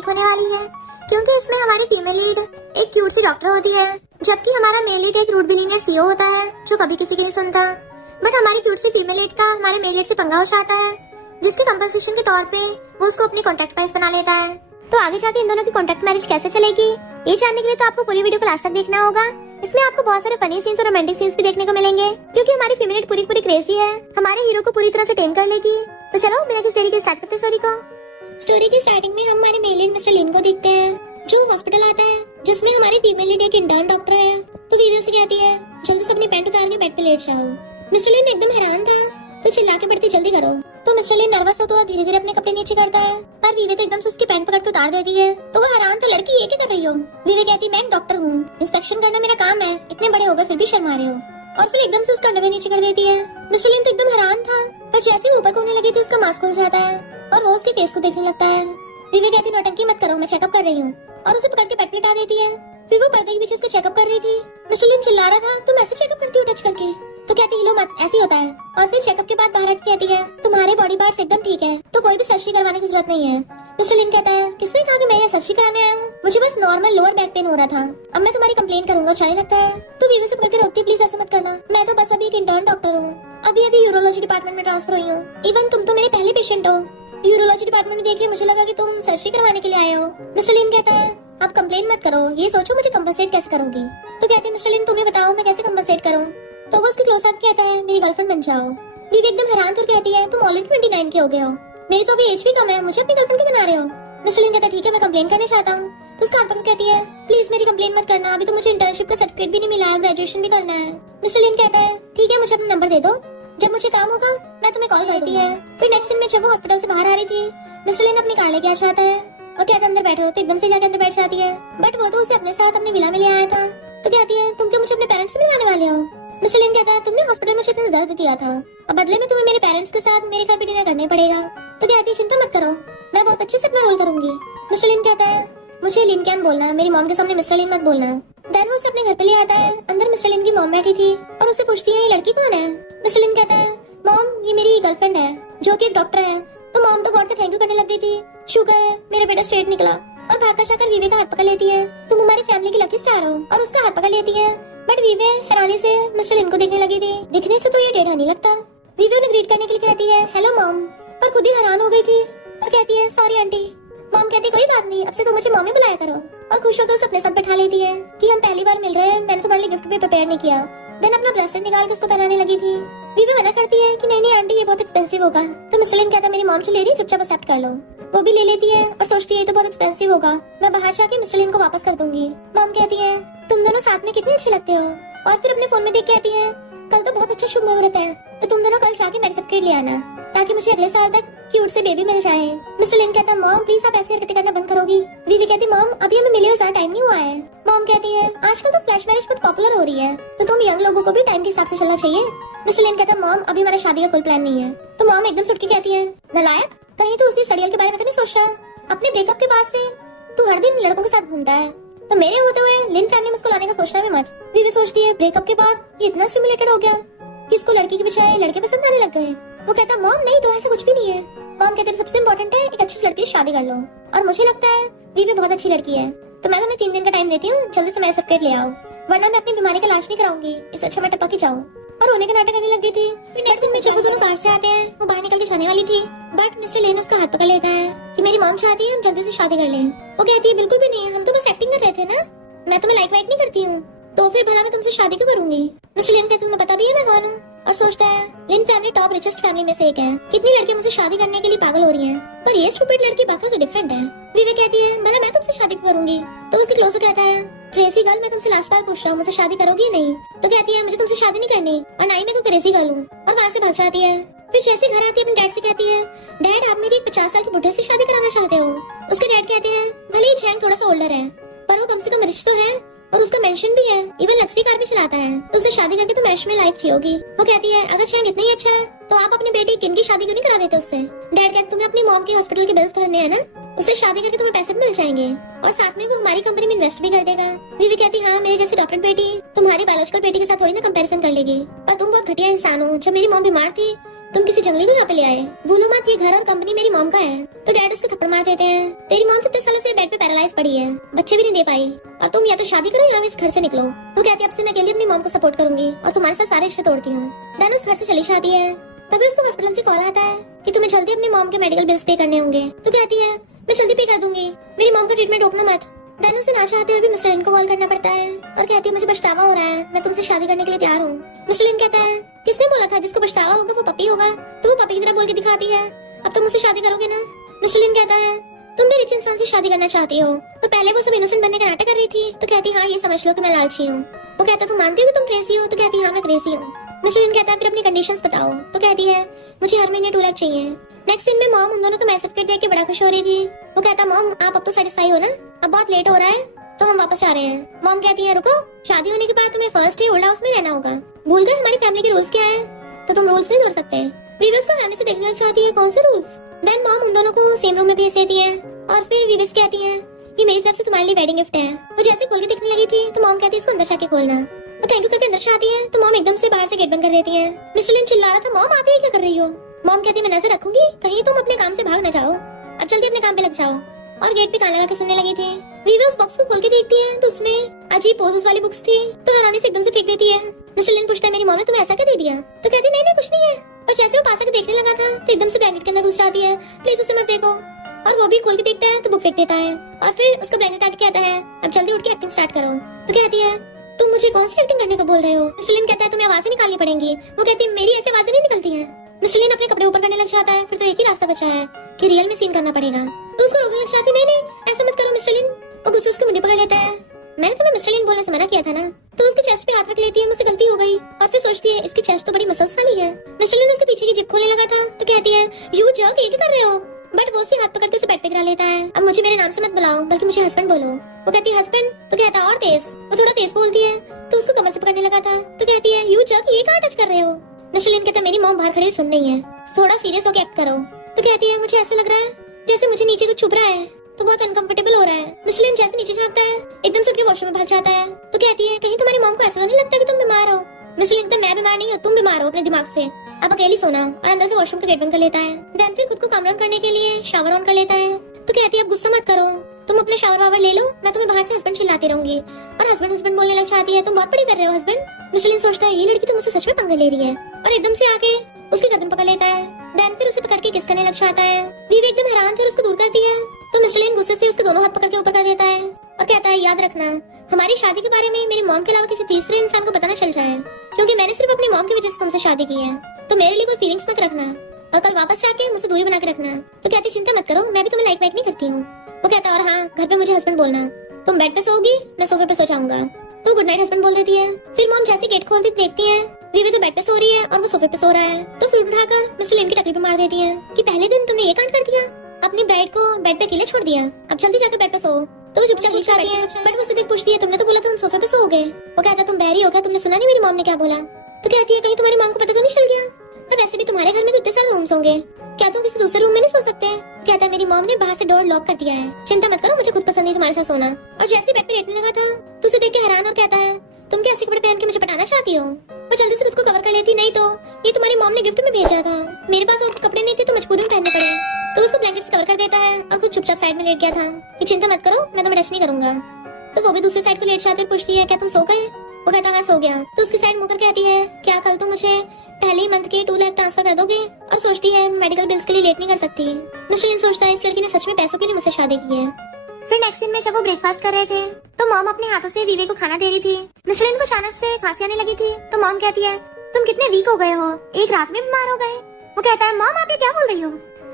Unique होने वाली है, क्योंकि इसमें हमारी फीमेल लीड एक क्यूट सी डॉक्टर होती है, जबकि हमारा मेल लीड एक रूड बिलीनियर सीईओ होता है जो कभी किसी की नहीं सुनता। बट हमारी क्यूट सी फीमेल लीड का हमारे मेल लीड से पंगा हो जाता है, जिसके कंपनसेशन के तौर पे वो उसको अपनी कॉन्ट्रैक्ट वाइफ बना लेता है। तो आगे जाके इन दोनों की कॉन्ट्रैक्ट मैरिज कैसे चलेगी, ये जानने के लिए तो आपको पूरी वीडियो को लास्ट तक देखना होगा। इसमें आपको बहुत सारे फनी सीन्स और रोमांटिक सीन्स भी देखने को मिलेंगे, क्योंकि हमारी फीमेल लीड पूरी पूरी क्रेजी है, हमारे हीरो को पूरी तरह से टेम कर लेगी। तो चलो बिना किसी देरी के स्टार्ट करते हैं स्टोरी को। स्टोरी की स्टार्टिंग में हम हमारे मेल लीड मिस्टर लिन को देखते हैं, जो हॉस्पिटल आता है, जिसमें हमारी फीमेल लीड एक इंटर्न डॉक्टर है। तो वीवी से कहती है जल्दी से अपनी पैंट उतार के बेड पे लेट जाओ। मिस्टर लिन एकदम हैरान था, तो चिल्ला के बढ़ती जल्दी करो। तो मिस्टर लिन नर्वस हो तो धीरे धीरे अपने कपड़े नीचे करता है, पर वीवी तो एकदम से उसकी पैंट पकड़ के उतार देती है। तो वो हैरान था, लड़की ये क्या कर रही हो। वीवी कहती मैं एक डॉक्टर हूँ, इंस्पेक्शन करना मेरा काम है, इतने बड़े हो गए फिर भी शर्मा रहे हो। और फिर एकदम से उसका अंडरवेयर नीचे कर देती है। मिस्टर लिन तो एकदम हैरान था, पर जैसे वो ऊपर को होने लगी थी उसका मास्क खुल जाता है और वो उसके फेस को देखने लगता है। वीवी कहती नौटंकी मत करो, मैं चेकअप कर रही हूँ, और उसे पकड़ के पेट लिटा देती है। फिर वो पर्दे के पीछे उसका चेकअप कर रही थी। मिस्टर लिन चिल्ला रहा था तुम ऐसे चेकअप करती हो टच करके। तो कहती हिलो मत, ऐसे ही होता है। और फिर चेकअप के बाद बाहर आके कहती है तुम्हारे बॉडी पार्ट्स एकदम ठीक है, तो कोई भी सर्जरी करवाने की जरूरत नहीं है। मिस्टर लिन कहता है किसने कहा कि मैं ये सर्जरी कराने आया हूँ, मुझे बस नॉर्मल लोअर बैक पेन हो रहा था, अब मैं तुम्हारी कंप्लेन करूंगा, चलने लगता है। तो वीवी से पकड़ के रोकती प्लीज ऐसे मत करना, मैं तो बस अभी एक इंटर्न डॉक्टर हूँ, अभी अभी यूरोलॉजी डिपार्टमेंट में ट्रांसफर हुई हूँ, इवन तुम तो मेरे पहले पेशेंट हो। यूरोलॉजी डिपार्टमेंट में देखे मुझे लगा कि तुम सर्जरी करवाने के लिए आए हो। मिस्टर लिन कहता है आप कंप्लेन मत करो, ये सोचो मुझे कंपनसेट कैसे करोगी। तो कहती है मिस्टर लिन तुम्हें बताओ मैं कैसे कंपनसेट करूँ। तो वो उसके क्लोज अप कहता है मेरी गर्लफ्रेंड बन जाओ। वीवी एकदम हैरान कर कहती है तुम ऑलरेडी 29 के हो गए हो, मेरी तो अभी एज भी कम है, मुझे अपनी गर्लफ्रेंड क्यों बना रहे हो। मिस्टर लिन कहता है ठीक है मैं कंप्लेन करना चाहता हूँ। तो उसका हाथ कहती है प्लीज मेरी कंप्लेन मत करना, अभी तो मुझे इंटर्नशिप का सर्टिफिकेट भी नहीं मिला है, ग्रेजुएशन भी करना है। मिस्टर लिन कहता है ठीक है मुझे अपना नंबर दे दो, जब मुझे काम होगा मैं तुम्हें कॉल करती है। फिर नेक्स्ट दिन में जब वो हॉस्पिटल से बाहर आ रही थी, मिस्टर लिन अपनी कार लेके आ जाता है और कहता है अंदर बैठे हो, तो एकदम से जाके अंदर बैठ जाती है। बट वो तो उसे अपने साथ अपनी विला में ले आया था। तो कहती है तुम क्या मुझे अपने पेरेंट्स से मिलवाने वाले हो। मिस्टर लिन कहता है तुमने हॉस्पिटल में मुझे इतना दर्द दिया था, और बदले में तुम्हें मेरे पेरेंट्स के साथ मेरे घर पे डिनर करने पड़ेगा। तो कहती है चिंता मत करो, मैं बहुत अच्छे से अपना रोल करूंगी। मिस्टर लिन कहता है मुझे लिन कैन बोलना है, मेरी मॉम के सामने मिस्टर लिन मत बोलना। देन वो उसे अपने घर पे ले आता है। अंदर मिस्टर लिन की मॉम बैठी थी और उससे पूछती है ये लड़की कौन है। मिस्टर लिन कहता है मॉम ये मेरी गर्लफ्रेंड है जो कि एक डॉक्टर है। तो मॉम तो गॉड का थैंक यू करने लग गई थी, शुक्र है मेरा बेटा स्ट्रेट निकला, और भागकर जाकर वीवे का हाथ पकड़ लेती है तुम हमारी फैमिली की लकी स्टार हो, और उसका हाथ पकड़ लेती है। बट वीवे हैरानी से मिस्टर लिन को देखने लगी थी, दिखने से तो ये टेढ़ा नहीं लगता। वीवे उन्हें ग्रीट करने के लिए कहती है हेलो मॉम, पर खुद ही हैरान हो गई थी और कहती है सॉरी आंटी। मॉम कहती कोई बात नहीं, अब से तो मुझे मॉमी बुलाया करो, और खुश होकर उसे अपने साथ बैठा लेती है कि हम पहली बार मिल रहे हैं, मैंने तुम्हारे लिए गिफ्ट भी प्रिपेयर नहीं किया। देन अपना ब्रेसलेट निकाल के उसको पहनाने लगी थी। वीवी मना करती है कि नहीं नहीं आंटी ये बहुत एक्सपेंसिव होगा। तो मिस्टर लिन कहता है मेरी मॉम जो ले रही है चुपचाप एक्सेप्ट कर लो। वो भी ले लेती है और सोचती है तो बहुत एक्सपेंसिव होगा, मैं बाहर जाके मिस्टर लिन को वापस कर दूंगी। मॉम कहती है तुम दोनों साथ में कितने अच्छे लगते हो, और फिर अपने फोन में देख कहती है कल तो बहुत अच्छा शुभ मुहूर्त है, तो तुम दोनों कल जाके मेरे सर्टिफिकेट ले आना, ताकि मुझे अगले साल तक क्यूट से बेबी मिल जाए। मिस्टर लिन कहता है मॉम प्लीज आप ऐसी हरकतें करना बंद करोगी। वीवी कहती मॉम अभी हमें मिले हुए ज्यादा टाइम नहीं हुआ है। मॉम कहती है आजकल तो फ्लैश मैरिज बहुत पॉपुलर हो रही है, तो तुम यंग लोगों को भी टाइम के हिसाब से चलना चाहिए। मिस्टर लिन कहता है मॉम अभी हमारा शादी का कोई प्लान नहीं है। तो मॉम एकदम से उठ के कहती है नालायक, कहीं तो उसी सड़ियल के बारे में तो नहीं सोच रहा, अपने ब्रेकअप के बाद से तू हर दिन लड़कों के साथ घूमता है, तो मेरे होते हुए लिन फैमिली में उसको लाने का सोचना भी मत। वीवी सोचती है ब्रेकअप के बाद ये इतना स्टिमुलेटेड हो गया कि इसको लड़की के बजाय लड़के पसंद आने लग गए। वो कहता है मॉम नहीं तो ऐसा कुछ भी नहीं है। मॉम कहते हैं सबसे इम्पोर्टेंट है एक अच्छी लड़की से शादी कर लो, और मुझे लगता है वीवी बहुत अच्छी लड़की है, तो मैं तुम्हें 3 दिन का टाइम देती हूँ, जल्दी से मेरा सर्टिफिकेट ले आओ, वरना मैं अपनी बीमारी का इलाज नहीं कराऊंगी, इससे अच्छा मैं टपक ही जाऊँ। और रोने का नाटक करने लग गई थी। फिर नेक्स्ट दिन में जब वो दोनों कार से आते हैं, वो बाहर निकल के जाने वाली थी, बट मिस्टर लेन उसका हाथ पकड़ लेता है कि मेरी मॉम चाहती है हम जल्दी से शादी कर लें। वो कहती है बिल्कुल भी नहीं, हम तो बस एक्टिंग कर रहे थे ना, मैं तुम्हें लाइक वाइक नहीं करती हूँ, तो फिर भला मैं तुमसे शादी क्यों करूंगी। मिस्टर लेन कहते तुम्हें पता भी है मैं कौन हूँ, और सोचता है लिन फैमिली टॉप रिचेस्ट फैमिली में से एक है, कितनी लड़कियां मुझसे शादी करने के लिए पागल हो रही हैं, पर ये स्टूपिड लड़की बाकियों से डिफरेंट है। वीवी कहती है भला मैं तुमसे शादी करूंगी। तो उसके क्लोज कहता है क्रेजी गर्ल मैं तुमसे लास्ट बार पूछ रहा हूँ मुझसे शादी करोगी नहीं। तो कहती है मुझे तुमसे शादी नहीं करनी, और ना ही मैं कोई क्रेजी गर्ल हूँ, और वहाँ से भाग जाती है। फिर जैसे घर आती है अपने डैड से कहती है डैड आप मेरी 50 साल की बुढ़े से शादी कराना चाहते हो। उसके डैड कहते हैं भले ही जैंग थोड़ा सा ओल्डर है, पर वो कम से कम रिच तो है, और उसका मेंशन भी है, इवन लग्जरी कार भी चलाता है, तो उससे शादी करके तो मैश में लाइफ जियोगी। वो कहती है अगर चैंग इतना ही अच्छा है तो आप अपनी बेटी किन की शादी क्यों नहीं करा देते उससे? डैड कहते तुम्हें अपनी मॉम के हॉस्पिटल के बिल्स भरने हैं ना, उससे शादी करके तुम्हें पैसे भी मिल जाएंगे और साथ में वो हमारी कंपनी में इन्वेस्ट भी कर देगा। बीवी कहती हाँ मेरी जैसी डॉक्टर बेटी तुम्हारी बायोलॉजिकल बेटी के साथ थोड़ी ना कंपैरिजन कर लेगी, पर तुम बहुत घटिया इंसान हो। जब मेरी मॉम बीमार थी तुम किसी जंगली को यहाँ पे ले आए। भूलो मत ये घर और कंपनी मेरी मॉम का है। तो डैड उसको थप्पड़ मार देते हैं। तेरी मॉम 7 सालों से बेड पे पैरालाइज पड़ी है, बच्चे भी नहीं दे पाई और तुम या तो शादी करो या इस घर से निकलो। तो कहती अब से मैं अकेली अपनी मॉम को सपोर्ट करूंगी और तुम्हारे साथ सारे रिश्ते तोड़ती हूँ। देन उस घर से चली जाती है। तभी उसको हॉस्पिटल से कॉल आता है कि तुम्हें जल्दी अपनी मॉम के मेडिकल बिल्स पे करने होंगे। तो कहती है मैं जल्दी पे कर दूंगी, मेरी मॉम का ट्रीटमेंट रोकना मत। देन उसे ना चाहते हुए भी मिस्टर लिन को कॉल करना पड़ता है और कहती है मुझे पछतावा हो रहा है, मैं तुमसे शादी करने के लिए तैयार हूँ। मिस्टर लिन कहता है किसने बोला था जिसको पछतावा होगा वो पपी होगा? तो वो पपी की तरह बोल के दिखाती है अब तुम मुझसे शादी करोगे ना? मिस्टर लिन कहता है तुम भी रिच इंसान से शादी करना चाहती हो। तो पहले वो सब इनोसेंट बनने का नाटक कर रही थी। तो कहती हाँ ये समझ लो कि मैं लालची हूँ। वो कहता तुम मानती हो कि तुम क्रेजी हो? तो कहती हाँ मैं क्रेजी हूँ। मिस्टर लिन कहता है फिर अपनी कंडीशंस बताओ। तो कहती है मुझे हर महीने 2 लाख चाहिए। नेक्स्ट सीन में मॉम उन दोनों को मैसेज कर देख के बड़ा खुश हो रही थी। वो कहता मॉम आप अब तो सेटिस्फाई हो ना, अब बहुत लेट हो रहा है तो हम वापस आ रहे हैं। मॉम कहती है रुको, शादी होने के बाद तुम्हें फर्स्ट डे ओल्ड हाउस में रहना होगा, भूल गए हमारी फैमिली के रूल्स क्या है? तो तुम रूल्स नहीं तोड़ सकते। वीवर्स को आने से देखना चाहती है कौन से रूल्स। देन मॉम उन दोनों को सेम रूम में भेज देती है और फिर वीवर्स कहती है ये मेरी तरफ से तुम्हारे लिए वेडिंग गिफ्ट है। वो जैसे खोल के दिखने लगी थी तो मॉम कहती है इसको अंदर जाके खोलना। वो थैंक यू करके अंदर से आती है तो मॉम एकदम से बाहर से गेट बंद कर देती है। मिस्टर लिन चिल्ला रहा था मॉम आप ये क्या कर रही हो? मॉम कहती है मैं नजर रखूंगी कहीं तुम अपने काम से भाग न जाओ, अब जल्दी अपने काम पे लग जाओ। और गेट पे कान लगा के सुनने लगी थी। वीवी उस बॉक्स को खोल के देखती है तो उसमें अजीब पोजेस वाली बुक्स थी। तो हैरानी से एकदम से फेंक देती है। मिस्टर लिन पूछता है मेरी मॉम ने तुम्हें ऐसा क्या दे दिया? तो कहती नहीं नहीं कुछ नहीं है। पर जैसे वो पास आके देखने लगा था तो एकदम से ब्लैंकेट के अंदर घुस जाती है, प्लीज उसे मत देखो। और वो भी खोल के देखता है तो बुक फेंक देता है और फिर उसका ब्लैंकेट आके कहता है अब जल्दी उठ के एक्टिंग स्टार्ट करो। तो कहती है तुम मुझे कौन सी एक्टिंग करने को बोल रहे हो? मिस्टर लिन कहता है तुम्हें आवाजें निकालनी पड़ेंगी। वो कहती है मेरी ऐसी आवाजें नहीं निकलती हैं। मिस्टर लिन अपने कपड़े ऊपर करने लग जाता है। फिर तो एक ही रास्ता बचा है कि रियल में सीन करना पड़ेगा। तो उसको रोकने लग जाती है नहीं ऐसा मत करो मिस्टर लिन। वो गुस्से उसकी मुंडी पकड़ लेता है मैंने तुम्हें मिस्टर लिन बोलने से मना किया था ना। तो उसके चेस्ट पे हाथ रख लेती है मुझसे गलती हो गई और फिर सोचती है इसकी चेस्ट तो बड़ी मसल्स वाली है। मिस्टर लिन उसके पीछे की जिप खोलने लगा था तो कहती है यू जर्क ये क्या कर रहे हो? बट वो उसे हाथ पकड़ के उसे बेड पे गिरा लेता है। अब मुझे मेरे नाम से मत बुलाओ बल्कि मुझे हस्बैंड बोलो। वो कहती है हस्बैंड? तो कहता और तेज। वो थोड़ा तेज बोलती है तो उसको कमर से पकड़ने लगा था तो कहती है यू जर्क ये कहाँ टच कर रहे हो? मिस्टर लिन कहता मेरी मॉम बाहर खड़ी सुन रही है, थोड़ा सीरियस होकर एक्ट करो। तो कहती है मुझे ऐसा लग रहा है जैसे मुझे नीचे कुछ छुप रहा है तो बहुत अनकंफर्टेबल हो रहा है। मिस्टर लिन जैसे नीचे झाँकता है एकदम से उठ के वॉशरूम में भाग जाता है। तो कहती है कहीं तुम्हारी मॉम को ऐसा नहीं लगता कि तुम बीमार हो? मिस्टर लिन कहता मैं बीमार नहीं हूँ, तुम बीमार हो अपने दिमाग से, अब अकेली सोना। और अंदर से वॉशरूम का गेट बंद कर लेता है। देन फिर खुद को काम डाउन करने के लिए शावर ऑन कर लेता है। तो कहती है अब गुस्सा मत करो, तुम अपने शावर वावर ले लो, मैं तुम्हें बाहर से हस्बैंड चिल्लाती रहूंगी। और हस्बैंड हस्बैंड बोलने लग जाती है तुम बहुत बड़ी कर रहे हो हस्बैंड। मिस्टर लिन सोचता है ये लड़की तो मुझसे सच में पंगा ले रही है और एकदम से आके उसकी गर्दन पकड़ लेता है। देन फिर उसे पकड़ के किस करने लग जाता है। बीवी एकदम हैरान थी और उसको दूर करती है तो मिस्टर लिन गुस्से से उसके दोनों हाथ पकड़ के ऊपर कर देता है और कहता है याद रखना हमारी शादी के बारे में मेरी मॉम के अलावा किसी तीसरे इंसान को पता न चल जाए, क्योंकि मैंने सिर्फ अपनी मॉम की वजह से तुमसे शादी की है। तो मेरे लिए कोई फीलिंग्स मत रखना और कल वापस जाके मुझसे दूरी बना के रखना। तो कहती चिंता मत करो मैं भी तुम्हें लाइक वाइक नहीं करती हूँ। वो कहता और हाँ घर पे मुझे हस्बैंड बोलना, तुम बेड पे सोओगी मैं सोफे पे सो जाऊंगा। तो गुड नाइट हस्बैंड बोल देती है। फिर मॉम जैसे गेट खोलती देखती है वीवी तो बेड पे सो रही है और वो सोफे पे सो रहा है। तो फ्रूट उठाकर मिस्टर लिन की टकली पे मार देती है कि पहले दिन तुमने ये कांड कर दिया, अपनी ब्राइड को बेड पे अकेले छोड़ दिया, अब जल्दी जाकर बेड पे सो। तो वो चुपचाप नीचे आती है बट वो सीधे पूछती है तुमने तो बोला था हम सोफे पे सोओगे। वो कहता तुम बहरी हो क्या, तुमने सुना नहीं मेरी मॉम ने क्या बोला? तो कहती है कहीं तुम्हारी मॉम को पता तो नहीं चल गया? पर वैसे भी तुम्हारे घर में तो इतने सारे रूम्स होंगे, क्या तुम किसी दूसरे रूम में नहीं सो सकते? कहता है मेरी मॉम ने बाहर से डोर लॉक कर दिया है, चिंता मत करो मुझे खुद पसंद नहीं तुम्हारे साथ सोना। और जैसे बेड पे लेटने लगा था तो उसे देख के हैरान और कहता है तुम क्या ऐसे कपड़े पहन के मुझे पटाना चाहती हो? वो जल्दी से खुद को कवर कर लेती नहीं तो ये तुम्हारी मॉम ने गिफ्ट में भेजा था, मेरे पास और कपड़े नहीं थे तो मजबूरी में पहनने पड़े। तो उसको ब्लैंकेट से कवर कर देता है और खुद चुपचाप साइड में लेट गया था कि चिंता मत करो मैं तुम्हें टच नहीं करूंगा। तो वो भी दूसरी साइड को लेट जाते पूछती है क्या तुम सो गए? वो कहता है सो गया। तो उसकी साइड मुकर कहती है क्या कल तुम मुझे पहले ही मंथ के 2 लाख ट्रांसफर कर दोगे? और सोचती है मेडिकल बिल्स के लिए लेट नहीं कर सकती। मिस्टर लिन सोचता है इस लड़की ने सच में पैसों के लिए मुझसे शादी की है। फिर नेक्स्ट दिन में जब वो ब्रेकफास्ट कर रहे थे तो मॉम अपने हाथों से वीवे को खाना दे रही थी। मिस्टर लिन को अचानक से खांसी आने लगी थी तो मॉम कहती है तुम कितने वीक हो गए हो, एक रात में बीमार हो गए। वो कहता है मॉम आप ये क्या बोल रही हो?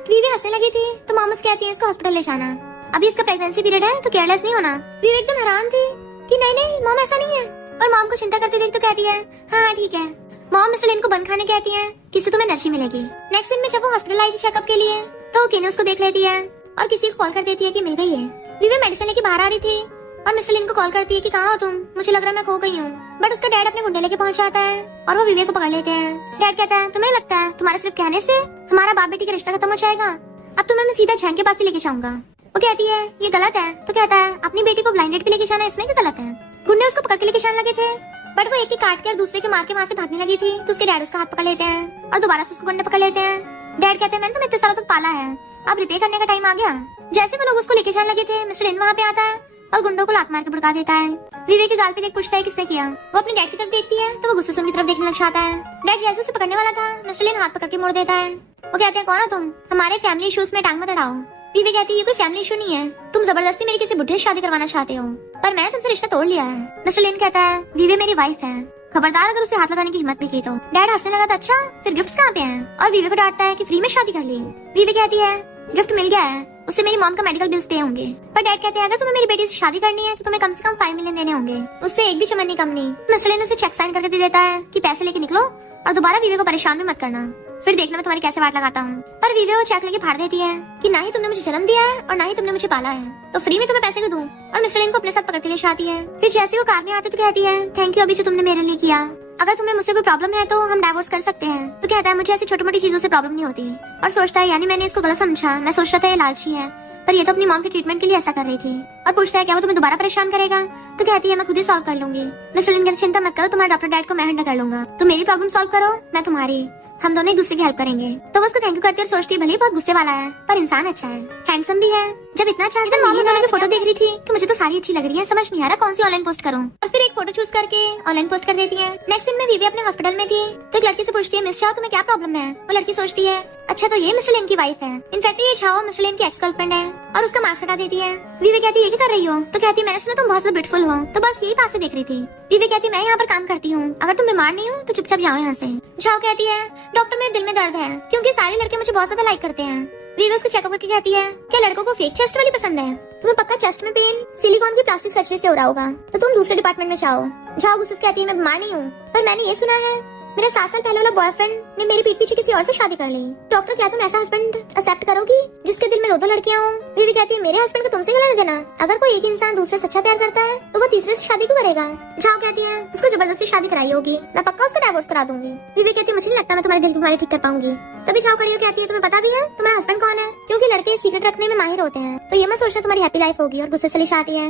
वीवे हंसने लगी थी तो मॉम उससे कहती है इसको हॉस्पिटल ले जाना, अभी इसका प्रेगनेंसी पीरियड है तो केयरलेस नहीं होना। वीवे एकदम हैरान थी कि नहीं नहीं मॉम ऐसा नहीं है, और मॉम को चिंता करते देख तो कहती है हाँ ठीक है। मॉम मिस्टर लिन को बंद खाने कहती है किसी तुम्हें एनर्जी मिलेगी। नेक्स्ट दिन में जब वो हॉस्पिटल आई थी चेकअप के लिए तो किने उसको देख लेती है और किसी को कॉल कर देती है कि मिल गई है। वीवे मेडिसिन लेके बाहर आ रही थी और मिस्टर लिन को कॉल करती है कि कहाँ हो तुम, मुझे लग रहा है मैं खो गई हूँ। बट उसका डैड अपने गुंडे लेके पहुंच जाता है और वो विवेक को पकड़ लेते हैं। डैड कहता है तुम्हें लगता है तुम्हारे सिर्फ कहने से हमारा बाप बेटी का रिश्ता खत्म हो जाएगा? अब तुम्हें मैं सीधा झैंग के पास ही लेके जाऊंगा। वो कहती है ये गलत है। तो कहता है अपनी बेटी को ब्लाइंड डेट पे लेके जाना इसमें क्या गलत है? गुंडे उसको पकड़ के लेके जाने लगे थे बट वो एक ही काट के और दूसरे के मार के वहाँ से भागने लगी थी तो उसके डैड उसका हाथ पकड़ लेते हैं और दोबारा से उसको गुंडे पकड़ लेते हैं। डैड कहते हैं मैंने तुम्हें इतने सालों तक पाला है, अब रिपे करने का टाइम आ गया। जैसे वो लोग उसको लेके जाने लगे थे मिस्टर लिन वहाँ पे आता है और गुंडों को लात मार के भड़का देता है। विवेक के गाल पे देख पूछता है किसने किया। वो अपने डैड की तरफ देखती है तो वो गुस्से से उनकी तरफ देखने लग जाता है। डैड जैसे उसे पकड़ने वाला था मिस्टर लिन हाथ पकड़ के मोड़ देता है। वो कहते हैं कौन हो तुम, हमारे फैमिली इश्यूज में टांग मत अड़ाओ। विवेक कहती है ये कोई फैमिली इशू नहीं है, तुम जबरदस्ती मेरी किसी बुढ़े से शादी करवाना चाहते हो पर मैंने तुमसे रिश्ता तोड़ लिया है। मिस्टर लिन कहता है विवे मेरी वाइफ है, खबरदार अगर उसे हाथ लगाने की हिम्मत भी की तो। डैड हंसने लगा था अच्छा फिर गिफ्ट्स कहाँ पे हैं? और विवे को डांटता है कि फ्री में शादी कर ली। विवे कहती है गिफ्ट मिल गया है, उससे मेरी मॉम का मेडिकल बिल्स पे होंगे। पर डैड कहते हैं अगर तुम्हें मेरी बेटी से शादी करनी है तो तुम्हें कम से कम 5 मिलियन देने होंगे, उससे एक भी चमन नहीं कम नहीं। मिस्टर लिन उसे चेक साइन करके दे देता है कि पैसे लेके निकलो और दोबारा विवे को परेशान भी मत करना, फिर देखना मैं तुम्हारी कैसे वाट लगाता हूँ। पर विवे वो चेक लेके फाड़ देती है कि ना ही तुमने मुझे जन्म दिया है और ना ही तुमने मुझे पाला है तो फ्री में तुम्हें पैसे क्यों दूं। और मिस्टर लिन को अपने साथ पकड़ के ले जाती है। फिर जैसे वो कार में आते तो कहती है थैंक यू अभी जो तुमने मेरे लिए किया, अगर तुम्हें मुझसे कोई प्रॉब्लम है तो हम डाइवोर्स कर सकते हैं। तो कहता है मुझे ऐसी छोटी मोटी चीजों से प्रॉब्लम नहीं होती। और सोचता है यानी मैंने इसको गलत समझा, मैं सोच रहा था ये लालची है पर ये तो अपनी मॉम के ट्रीटमेंट के लिए ऐसा कर रही थी। और पूछता है क्या वो तुम्हें दोबारा परेशान करेगा? तो कहती है मैं खुद ही सॉल्व कर लूंगी। मिस्टर लिन कहते चिंता मत करो, तुम्हारे डॉक्टर डैड को मैं हैंडल कर लूंगा, तुम मेरी प्रॉब्लम सॉल्व करो मैं तुम्हारी, हम दोनों एक दूसरे की हेल्प करेंगे। तो वो उसको थैंक यू करती है और सोचती है भले ही बहुत गुस्से वाला है पर इंसान अच्छा है, हैंडसम भी है। जब इतना अच्छा है मॉम दोनों की फोटो देख रही थी कि मुझे तो सारी अच्छी लग रही है, समझ नहीं आ रहा कौन सी ऑनलाइन पोस्ट करूं। और फिर एक फोटो चूज करके ऑनलाइन पोस्ट कर देती है। नेक्स्ट सीन में बीबी अपने हॉस्पिटल में थी तो एक लड़की से पूछती है मिस चाओ तुम्हें क्या प्रॉब्लम है? वो लड़की सोचती है अच्छा तो ये मिस्टर लिन की वाइफ है, इनफैक्ट ये चाओ मिस्टर लिन की एक्स गर्लफ्रेंड है और उसका मास्क हटा देती है। बीबी कहती है ये क्या कर रही हो? तो कहती है मैंने सुना तुम बहुत ज्यादा ब्यूटीफुल हो, तो बस यही पास से देख रही थी। बीबी कहती है मैं यहाँ पर काम करती हूँ, अगर तुम बीमार नहीं हो तो चुपचाप जाओ यहाँ से। चाओ कहती है डॉक्टर मेरे दिल में दर्द है क्योंकि सारे लड़के मुझे बहुत ज्यादा लाइक करते हैं। वीवी उसको चेकअप करके कहती है क्या लड़कों को फेक चेस्ट वाली पसंद है? तुम्हें पक्का चेस्ट में पेन सिलिकॉन की प्लास्टिक सर्जरी से हो रहा होगा तो तुम दूसरे डिपार्टमेंट में जाओ। जाओ गुस्से से कहती है मैं बीमार नहीं हूँ पर मैंने ये सुना है मेरे 7 साल पहले वाला बॉयफ्रेंड ने मेरी पीठ पीछे किसी और से शादी कर ली। डॉक्टर क्या तुम ऐसा हस्बैंड एक्सेप्ट करोगी जिसके दिल में 2 लड़कियां हों? वीवी कहती है मेरे हस्बैंड को तुमसे क्या लेना देना? अगर कोई एक इंसान दूसरे से अच्छा प्यार करता है तो वो तीसरे से शादी क्यों करेगा? जाओ कहती है उसको जबरदस्ती शादी कराई होगी, मैं पक्का उसका डाइवोर्स करा दूंगी। वीवी कहती है मुझे नहीं लगता मैं तुम्हारे दिल की बीमारी ठीक कर पाऊंगी। तभी जाओ खड़ी हो कहती है तुम्हें पता भी है तुम्हारा हस्बैंड कौन है? क्योंकि लड़के सीक्रेट रखने में माहिर होते हैं तो ये मैं सोचना तुम्हारी हैप्पी लाइफ होगी और गुस्से चली जाती है।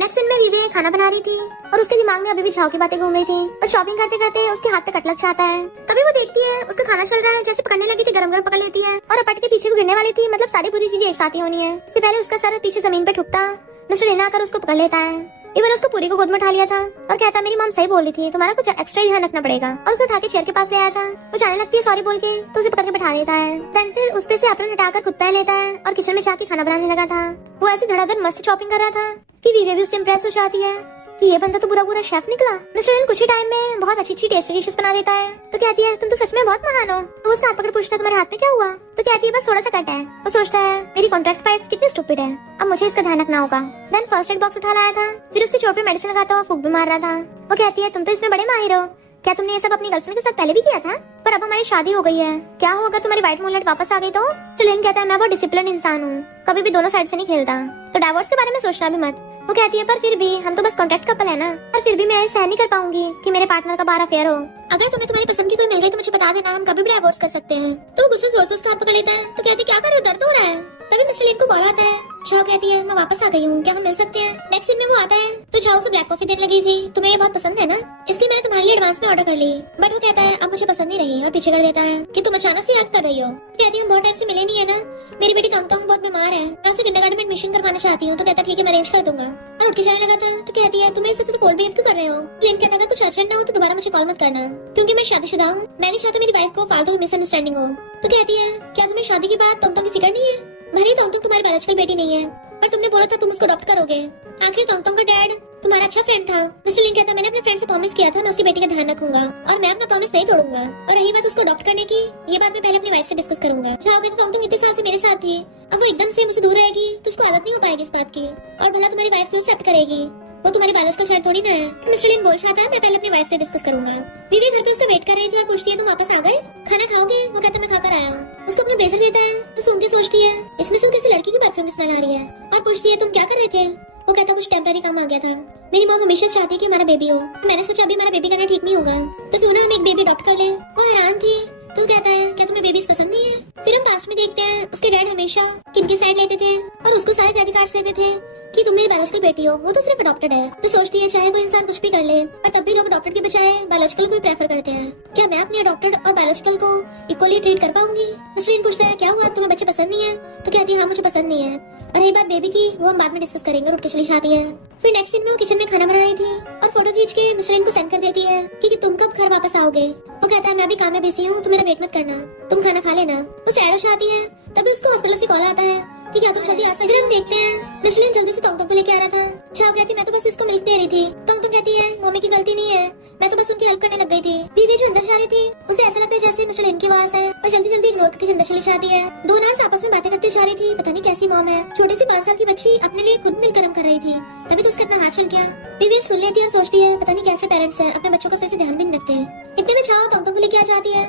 नेक्स्ट सीन में वीवी खाना बना रही थी और उसके दिमाग में अभी भी झाव की बातें घूम रही थी और शॉपिंग करते करते उसके हाथ पे कट लग जाता है। तभी वो देखती है उसका खाना चल रहा है, जैसे पकड़ने लगी थी गरम गरम पकड़ लेती है और अपट के पीछे को गिरने वाली थी, मतलब सारी बुरी चीजें एक साथ ही होनी है। इससे पहले उसका सर पीछे जमीन पे ठुकता मिस्टर लिन आकर उसको पकड़ लेता है। इवन उसको पूरी को गोद में उठा लिया था और कहता मेरी मॉम सही बोल रही थी तुम्हारा कुछ एक्स्ट्रा ध्यान रखना पड़ेगा और उसे उठा के चेयर के पास ले आया था। वो जाने लगती है सॉरी बोल के तो उसे पकड़ के बैठा देता है। देन फिर उस पे से अपना हटाकर खुद पहन लेता है और किचन में जाके खाना बनाने लगा था। वो ऐसे धड़ाधड़ मस्त शॉपिंग कर रहा था कि वीवे भी उससे इम्प्रेस हो जाती है कि ये बंदा तो पूरा शेफ निकला। मिस्टर लिन कुछ ही टाइम में बहुत अच्छी टेस्टी डिशेस बना देता है। तो कहती है तुम तो सच में बहुत महान हो। तो उसका हाथ पकड़ पूछता है तुम्हारे हाथ में क्या हुआ? तो कहती है बस थोड़ा सा कट है। वो सोचता है मेरी कॉन्ट्रैक्ट वाइफ कितनी स्टूपिड है, अब मुझे इसका ध्यान रखना होगा। देन फर्स्ट एड बॉक्स उठा लाया था, फिर उसकी चोट पे मेडिसिन लगाता हुआ फूंक भी मार रहा था। वो कहती है तुम तो इसमें बड़े माहिर हो, क्या तुमने ये सब अपनी गर्लफ्रेंड के साथ पहले भी किया था? पर अब हमारी शादी हो गई है, क्या हो अगर तुम्हारी व्हाइट मूनलाइट वापस आ गई तो? लिन कहता है मैं बहुत डिसिप्लिन इंसान हूँ, कभी भी दोनों साइड से नहीं खेलता, तो डाइवोर्स के बारे में सोचना भी मत। वो कहती है पर फिर भी हम तो बस कॉन्ट्रैक्ट कपल है ना, और फिर भी मैं सहन नहीं कर पाऊंगी कि मेरे पार्टनर का बाहर अफेयर हो। अगर तुम्हें तुम्हारी पसंद की कोई मिल गई तो मुझे बता देना, हम कभी भी डाइवोर्स कर सकते हैं। तो वो गुस्से से उसका हाथ पकड़ लेता है। तो कहती क्या कर रहे हो, दर्द हो रहा है? तभी मिस्टर लिन को कॉल आता है। झाओ कहती है मैं वापस आ गई हूँ, क्या हम मिल सकते हैं? नेक्स्ट सीन में वो आता है तो झाओ से ब्लैक कॉफी देने लगी थी, तुम्हें ये बहुत पसंद है ना, इसलिए मैंने तुम्हारे लिए एडवांस में ऑर्डर कर ली। बट वो कहता है अब मुझे पसंद नहीं रही और पीछे कर देता है कि तुम अचानक से याद कर रही हो। कहती हूँ बहुत टाइम से मिले नहीं है ना, मेरी बेटी तोंग बहुत बीमार है, मैं उसे किंडरगार्टन में एडमिशन करवाना चाहती हूँ। तो कहता ठीक है मैं अरेंज कर दूंगा और उठ के जाने लगा था। तो कहती है तुम्हें इससे तो कोल्ड बिहेव क्यों कर रहे हो? लिन कहता है कुछ अर्जेंट ना हो तो दोबारा मुझे कॉल मत करना, क्योंकि मैं शादीशुदा हूँ, मैं नहीं चाहता मेरी वाइफ को फालतू की मिसअंडरस्टैंडिंग हो। तो कहती है क्या तुम्हें शादी की बात तोंग की फिक्र नहीं है? भले तोंग तुम्हारी बायोलॉजिकल बेटी नहीं है पर तुमने बोला था तुम उसको अडॉप्ट करोगे। आखिर तोंग का डैड तुम्हारा अच्छा फ्रेंड था। मिस्टर लिन कहता मैंने अपने फ्रेंड से प्रॉमिस किया था मैं उसकी बेटी का ध्यान रखूंगा और मैं अपना प्रॉमिस नहीं तोड़ूंगा। और रही बात उसको अडॉप्ट करने की, ये बात मैं पहले अपनी वाइफ से डिस्कस करूंगा। चाहोगे तो तुम इतने साल से मेरे साथ थी, अब वो एकदम से मुझसे दूर रहेगी तो उसको आदत नहीं हो पाएगी इस बात की, और भला तुम्हारी वाइफ को एक्सेप्ट करेगी, वो तुम्हारी बायोलॉजिकल चाइल्ड थोड़ी ना है। मिस्टर लिन बोल चाहता है मैं पहले अपनी वाइफ से डिस्कस करूंगा। बीवी घर पे उसका वेट कर रही थी और पूछती है तुम वापस आ गए, खाना खाओगे? वो कहता मैं खाकर आया हूँ। उसको अपना ब्लेजर देता है तो सुन के सोचती है इसमें से किसी लड़की की परफ्यूम स्मेल आ रही है और पूछती है तुम क्या कर रहे थे? वो कहता कुछ टेम्पररी काम आ गया था। मेरी मॉम हमेशा चाहती है कि हमारा बेबी हो। मैंने सोचा अभी हमारा बेबी करना ठीक नहीं होगा, तो क्यों ना हम एक बेबी अडॉप्ट कर ले। वो हैरान थी। तो कहता है क्या तुम्हें बेबीज पसंद नहीं है। फिर हम पास्ट में देखते हैं उसके डैड हमेशा किनकी साइड लेते थे और उसको सारे क्रेडिट कार्ड देते थे कि तुम मेरी बायोलॉजिकल बेटी हो, वो तो सिर्फ अडॉप्टेड है। तो सोचती है चाहे कोई इंसान कुछ भी कर ले, पर तब भी लोग अडॉप्टेड के बजाय बायोलॉजिकल को प्रेफर करते हैं। क्या मैं अपने अडॉप्टेड और बायोलॉजिकल को इक्वली ट्रीट कर पाऊंगी। मिस्टर पूछता है क्या हुआ, तुम्हें बच्चे पसंद नहीं है। तो कहती है हाँ मुझे पसंद नहीं है, और रही बात बेबी की वो हम बाद में डिस्कस करेंगे। उठ के चली जाती है। फिर नेक्स्ट सीन में वो किचन में खाना बना रही थी और फोटो खींच के मिस्टर को सेंड कर देती है कि तुम कब घर वापस आओगे। वो कहता है मैं अभी काम में बिजी हूँ, तुम मेरा वेट मत करना, तुम खाना खा लेना। वो सैड हो जाती है। तभी उसको हॉस्पिटल से कॉल आता है कि क्या तुम जल्दी आ सकते। हम देखते हैं मिशेलिन जल्दी से टोंग टोंग पे लेके आ रहा था। चाओ कहती मैं तो बस इसको मिल्क दे रही थी। टोंग टोंग कहती है मम्मी की गलती नहीं है, मैं तो बस उनकी हेल्प करने लग गई थी। बीवी जो अंदर जा रही थी उसे ऐसा लगता है जैसे मिशेलिन की आवाज है, और जल्दी जल्दी इग्नोर करके अंदर चली जाती है। दो नर्स आपस में बातें करती जा रही थी। पता नहीं कैसी मॉम है, छोटी सी 5 साल की बच्ची अपने लिए खुद मिल गरम कर रही थी, तभी तो उसका इतना हाथ छिल गया। बीवी सुन लेती है और सोचती है पता नहीं कैसे पेरेंट्स हैं, अपने बच्चों को सही से ध्यान भी नहीं रखते हैं। इतने में चाओ टोंग टोंग को लेके आ जाती है।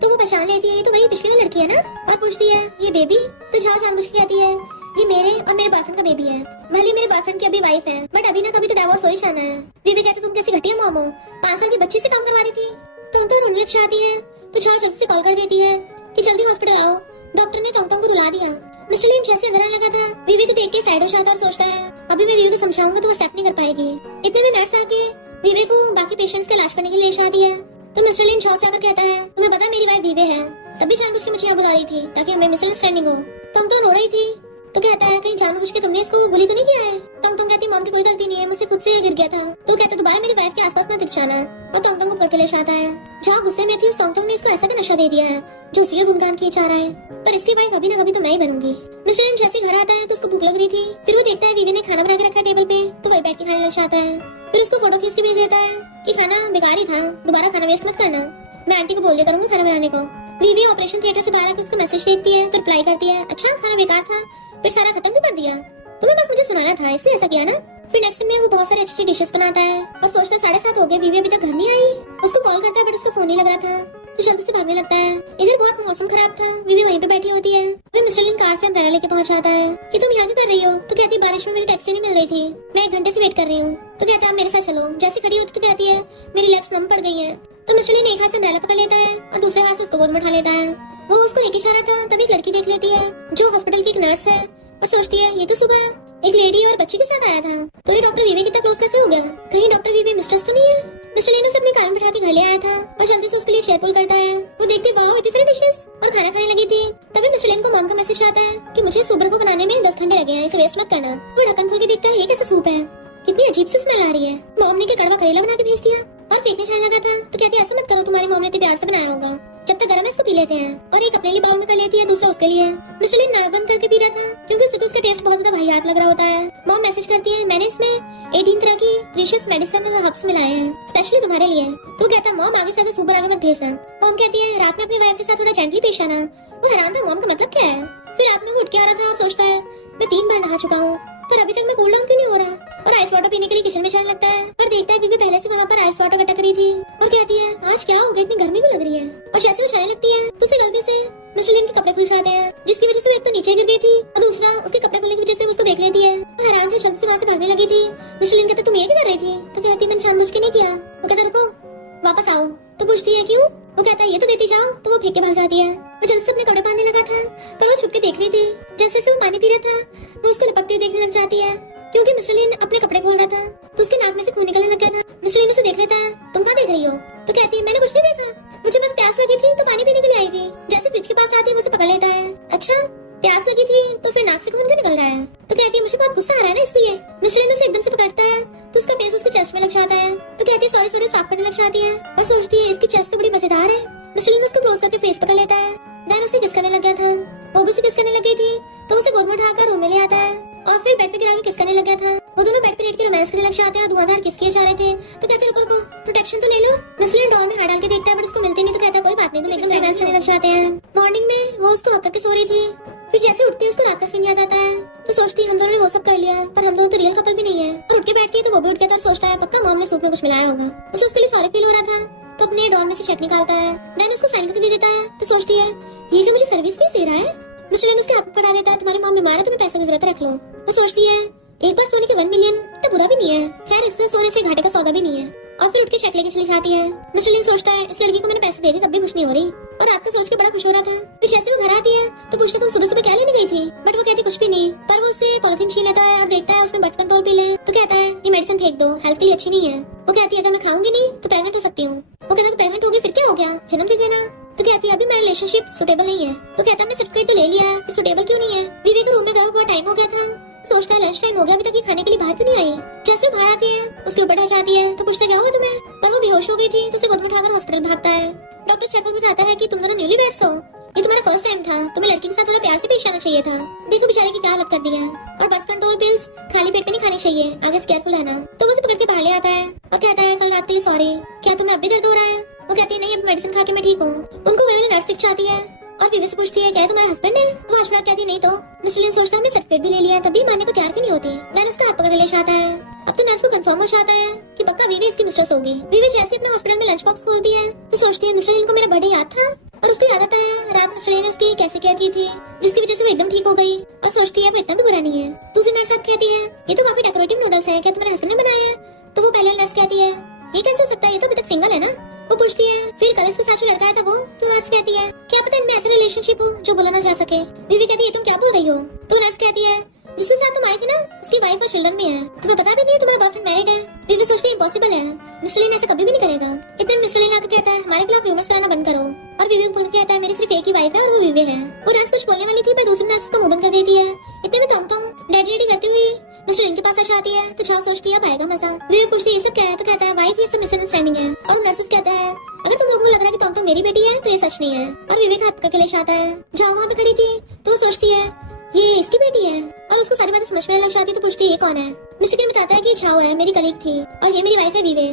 तो वो पहचान लेती है ये तो वही पिछली वाली लड़की है ना, और पूछती है ये बेबी। तो जाओ जानबूझ के कहती है ये मेरे और मेरे बॉयफ्रेंड का बेबी है। भले मेरे बॉयफ्रेंड की अभी वाइफ है, बट अभी ना कभी तो डिवोर्स हो ही जाना है। बीवी कहती तुम कैसी घटिया मॉम हो, 5 साल की बच्ची से काम करवा रही थी। तो रोने लग जाती है। तो जाओ जल्दी से कॉल कर देती है कि जल्दी हॉस्पिटल आओ, डॉक्टर ने टोंग टोंग को रुला दिया। मिस्टर लिन जैसे अंदर आने लगा था, बीवी को देख के साइड हो जाता और सोचता है अभी मैं बीवी को समझाऊंगा तो वो एक्सेप्ट नहीं कर पाएगी। इतने में नर्स आके बीवी को बाकी पेशेंट्स का इलाज करने के लिए ले जाती है। तो मिस्टर लिन शॉक से आकर कहता है तुम्हें पता मेरी वाइफ बीवी है, तभी जानबूझ के मुझे यहाँ बुला रही थी ताकि हमें मिसअंडरस्टैंडिंग हो। टोंग रो रही थी। तो कहता है कहीं जानबूझ के तुमने इसको बुली तो नहीं किया है। टोंग कहती मॉम की कोई गलती नहीं है, मुझसे खुद से गिर गया था। तो कहता दोबारा मेरी वाइफ के आसपास मत दिख जाना, और टोंग को पकड़ के ले जाता है। जहाँ गुस्से में थी उस टोंग ने इसको ऐसा का नशा दे दिया है जो उसी का गुणगान किया जा रहा है, पर इसकी वाइफ अभी ना कभी तो मैं ही बनूंगी। मिस्टर लिन जैसे घर आता है तो उसको भूख लग रही थी। फिर वो देखता है बीवी ने खाना बना के रखा है टेबल पे, तो वही बैठ के खाने लग जाता है। फिर उसको फोटो खींच के भेज देता है कि खाना बेकार ही था, दोबारा खाना वेस्ट मत करना, मैं आंटी को बोल दिया करूंगी खाना बनाने को। बीवी ऑपरेशन थिएटर से बाहर आकर उसको मैसेज देखती है तो रिप्लाई करती है अच्छा खाना बेकार था, फिर सारा खत्म भी कर दिया, तुम्हें बस मुझे सुनाना था इसलिए ऐसा किया ना। फिर नेक्स्ट में वो बहुत सारी अच्छी डिशेस बनाता है और सोचता है 7:30 हो गए, बीवी अभी तक घर नहीं आई। उसको कॉल करता है बट उसका फोन नहीं लग रहा था, तो जल्दी से भागने लगता है। इधर बहुत मौसम खराब था, बीवी वहीं पे बैठी होती है। वही मिस्टर लिन कार से अम्ब्रेला लेके पहुंच जाता है कि तुम यहाँ क्या कर रही हो। तो कहती बारिश में मेरी टैक्सी नहीं मिल रही थी, मैं 1 घंटे से वेट कर रही हूँ। तो कहता है मेरे साथ चलो। जैसे खड़ी होती तो कहती है मेरी लेग्स नम पड़ गई है। तो मिस्टर लिन एक हाथ से अम्ब्रेला पकड़ लेता है और दूसरे हाथ से उसको गोद में उठा लेता है। वो उसको लेके जा रहा था तभी एक लड़की देख लेती है जो हॉस्पिटल की एक नर्स है, और सोचती है ये तो सुबह एक लेडी और बच्ची के साथ आया था, तो ये डॉक्टर वीवी कितना क्लोज कैसे हो गया, कहीं डॉक्टर वीवी मिस्ट्रेस तो नहीं है। मिस्टर लिन उसे अपने कार में बिठा के घर ले आया था और जल्दी से उसके लिए चेयर पुल करता है। वो देखते वाओ इतनी सारी डिशेस और खाना खाने लगी थी। तभी मिस्टर लिन को मॉम का मैसेज आता है कि मुझे सुबह को बनाने में 10 घंटे लगे हैं, इसे वेस्ट मत करना। वो ढक्कन खोल के देखता है ये कैसे सूप है, कितनी अजीब सी स्मेल आ रही है। मॉम ने कड़वा करेला बना के भेज दिया और फेंकने जाने लगा था। तो कहती है ऐसा मत करो, तुम्हारी मॉम ने प्यार से बनाया होगा, जब तक गर्म है इसको पी लेते हैं। और एक अपने लिए बाउल में कर लेती है, दूसरा उसके लिए। मिस्टर लिन नाक बंद करके पी रहा था क्योंकि उसे तो उसका टेस्ट बहुत ज्यादा वाहियात लग रहा होता है। मॉम मैसेज करती है मैंने इसमें 18 तरह की प्रीशियस मेडिसिन और हर्ब्स मिलाए हैं स्पेशली तुम्हारे लिए। तो कहता है मॉम आगे से ऐसे सूप बना के मत भेजना। मॉम कहती है रात में अपनी वाइफ के साथ थोड़ा जेंटली पेश आना। वो हैरान था मॉम का मतलब क्या है। फिर रात में वो उठ के आ रहा था और सोचता है मैं 3 बार नहा चुका हूँ पर अभी तक मैं कूल डाउन क्यों नहीं हो रहा, और आइस वाटर पीने के लिए किचन में जाने लगता है। और देखता है बीवी पहले से वहाँ पर आइस वाटर इकट्ठा करी थी और कहती है आज क्या हो गया, इतनी गर्मी क्यों लग रही है। और जैसे वो जाने लगती है तो उसे गलती से मिस्टर लिन के कपड़े खुल जाते हैं, जिसकी वजह से वो एक तो नीचे गिर गई थी और दूसरा उसके कपड़े खुलने की वजह से उसको देख लेती है। वो हैरान थे, जल्दी से वहाँ से भागने लगी थी। मिस्टर लिन कहते तुम ये क्या कर रही थी। तो कहती मैंने जानबूझ के नहीं किया। वो कहता रुको वापस आओ। तो पूछती है क्यों। वो कहता है ये तो देती जाओ। तो वो फेंक के भाग जाती है। वो जल्दी से अपने कपड़े बांधने लगा था पर वो छुप के देख रही थी। जैसे से वो पानी पी रहा था वो उसको लिपकते हुए देखने लग जाती है क्योंकि मिस्टर लिन अपने कपड़े खोल रहा था तो उसके नाक में से खून निकलने लग गया था। मिस्टर लिन उसे देख लेता है तुम कहाँ देख रही हो। तो कहती है मैंने कुछ नहीं देखा, मुझे बस प्यास लगी थी तो पानी पीने के लिए आई थी। जैसे फ्रिज के पास आती है वो उसे पकड़ लेता है। अच्छा प्यास लगी थी तो फिर नाक से खून क्यों निकल रहा है। तो कहती है मुझे बहुत गुस्सा आ रहा है ना इसलिए। मिस्टर लिन उसे एकदम से पकड़ता है तो उसका फेस उसके चेस्ट में लग जाता है। तो कहती है सॉरी सॉरी साफ करने लग जाती है और सोचती है इसकी चेस्ट तो बड़ी मजेदार है। मिस्टर लिन उसको क्लोज करके फेस पकड़ लेता है। दैन उसे किस करने लग गया था, वो भी उसे किस करने लग गई थी तो उसे गोद में उठाकर रूम में ले आता है और फिर बेड पे गिरा के किस करने लग गया था। वो दोनों बेड पे लेट के रोमांस करने लग जाते हैं और धुआंधार किस किए जा रहे थे। तो कहते रुको रुको प्रोटेक्शन तो ले लो। मिस्टर लिन डॉल में हाथ डाल के देखता है बट उसको मिलती नहीं। तो कहता कोई बात नहीं, तो एकदम रोमांस करने लग जाते हैं। मॉर्निंग में वो उसको हक करके सो रही थी, फिर जैसे उठती है उसको रात का सीन याद आता है। तो सोचती है हम दोनों ने वो सब कर लिया पर हम दोनों तो रियल कपल भी नहीं है। और उठ के बैठती है तो वो भी उठ गया था और सोचता है पक्का मॉम ने सूप में कुछ मिलाया होगा। उसे उसके लिए सॉरी फील हो रहा था तो अपने डॉल में से चेक निकालता है। देन उसको साइन करके दे देता है। तो सोचती है ये क्या मुझे सर्विस फीस दे रहा है। मिस्टर लिन उसके हाथ में पकड़ा देता है तुम्हारी मॉम बीमार है, तुम्हें पैसे की जरूरत रख लो। वो सोचती है एक बार सोने के 1 मिलियन तो इतना बुरा भी नहीं है। खैर इससे सोने से घाटे का सौदा भी नहीं है। और फिर उठ के चेक लेके चली जाती है। मिस्टर लिन सोचता है इस लड़की को मैंने पैसे दे दिए तब भी खुश नहीं हो रही, और आप तो सोच के बड़ा खुश हो रहा था। फिर जैसे वो घर आती है तो पूछता तुम सुबह सुबह क्या लेने गई थी, बट वो कहती कुछ भी नहीं। पर वो उससे पॉलिथीन छीन लेता है और देखता है उसमें बर्थ कंट्रोल पिल है, तो कहता है ये मेडिसिन फेंक दो, हेल्थ के लिए अच्छी नहीं है। वो कहती है अगर मैं खाऊंगी नहीं तो प्रेग्नेंट हो सकती हूँ। वो कहता है प्रेग्नेंट होगी फिर क्या हो गया, जन्म दे देना। तो कहती है अभी मेरा रिलेशनशिप सुटेबल नहीं है। तो कहता है हमने सर्टिफिकेट तो ले लिया है, फिर सुटेबल क्यों नहीं है। विवेक के रूम में गया बहुत टाइम हो गया था, सोचता है लंच टाइम हो गया अभी तक ये खाने के लिए बाहर क्यों नहीं आई। जैसे बाहर आती है उसके ऊपर ढह जाती है, तो पूछता क्या हुआ तुम्हें, पर वो बेहोश हो गई थी। तो उसे गोद में उठाकर हॉस्पिटल भागता है। डॉक्टर चेकअप बताता है कि तुम दोनों न्यूली वेड्स हो, ये तुम्हारा फर्स्ट टाइम था, तुम्हें लड़की के साथ थोड़ा प्यार से पेश आना चाहिए था। देखो बेचारे की क्या हालत कर दी है। और बर्थ कंट्रोल पिल्स खाली पेट पे नहीं खानी चाहिए, आगे से केयरफुल रहना। तो वो उसे पकड़ के बाहर ले आता है और कहता है कल रात के लिए सॉरी, क्या तुम्हें अब भी दर्द हो रहा है। वो कहती है नहीं अब मेडिसिन खा के मैं ठीक हूँ। उनको वेल नर्स दिख जाती है और विवे से पूछती है क्या है तुम्हारा हस्बैंड है। वो अशफाक कहती नहीं तो। मिस्टर लिन सोचता है हमने सर्टिफिकेट भी ले लिया तभी मानने को तैयार क्यों नहीं होती। देन उसका हाथ पकड़ ले जाता है। अब तो नर्स को कंफर्म हो जाता है कि पक्का विवे इसकी मिस्ट्रेस होगी। विवे जैसे अपने हॉस्पिटल में लंच बॉक्स खोलती है तो सोचती है मिस्टर लिन को मेरा बर्थडे याद था, और उसको याद आता है रात मिस्टर लिन ने उसकी कैसे केयर की थी जिसकी वजह से वो एकदम ठीक हो गई। और सोचती है वो इतना भी बुरा नहीं है। दूसरी नर्स कहती है ये तो काफी डेकोरेटिव नूडल्स है, क्या तुम्हारे हस्बैंड ने बनाया है। तो वो पहले नर्स कहती है ये कैसे हो सकता है, ये तो अभी तक सिंगल है ना। वो पूछती है फिर कल इसके साथ जो लड़का है था वो। तो नर्स कहती है क्या पता इनमें ऐसे रिलेशनशिप हो जो बोला ना जा सके। बीवी कहती है तुम क्या बोल रही हो। तो नर्स कहती है जिसके साथ तुम आई थी ना उसकी वाइफ और चिल्ड्रन भी है, तुम्हें पता भी नहीं है तुम्हारा बॉयफ्रेंड मैरिड है। बीवी सोचती है इम्पॉसिबल है, मिस्टर लिन ऐसा कभी भी नहीं करेगा। इतने मिस्टर लिन आकर कहता है हमारे खिलाफ रूमर्स कराना बंद करो। और बीवी को कहता है मेरी सिर्फ एक ही वाइफ है और वो विवे है। वो नर्स कुछ बोलने वाली थी पर दूसरी नर्स को मुंह बंद कर देती है। इतने में तुम डैडी करती हुई मिस्टर लिन के पास आ जाती है। तो छाव सोचती है अब आएगा मजा। विवे पूछती है ये सब क्या है। तो कहता है वाइफ ये सब मिसअंडरस्टैंडिंग है। और नर्सेस कहता है अगर तुम लोगों को लग रहा है कि तुम मेरी बेटी है तो ये सच नहीं है। और विवेक हाथ पकड़ के ले जाता है। जहाँ वहाँ पे खड़ी थी तो वो सोचती है ये इसकी बेटी है, और उसको सारी बातें समझ में लग जाती है। तो पूछती है ये कौन है। मिस्टर लिन बताता है कि छाव है मेरी कलीग थी और ये मेरी वाइफ है विवे।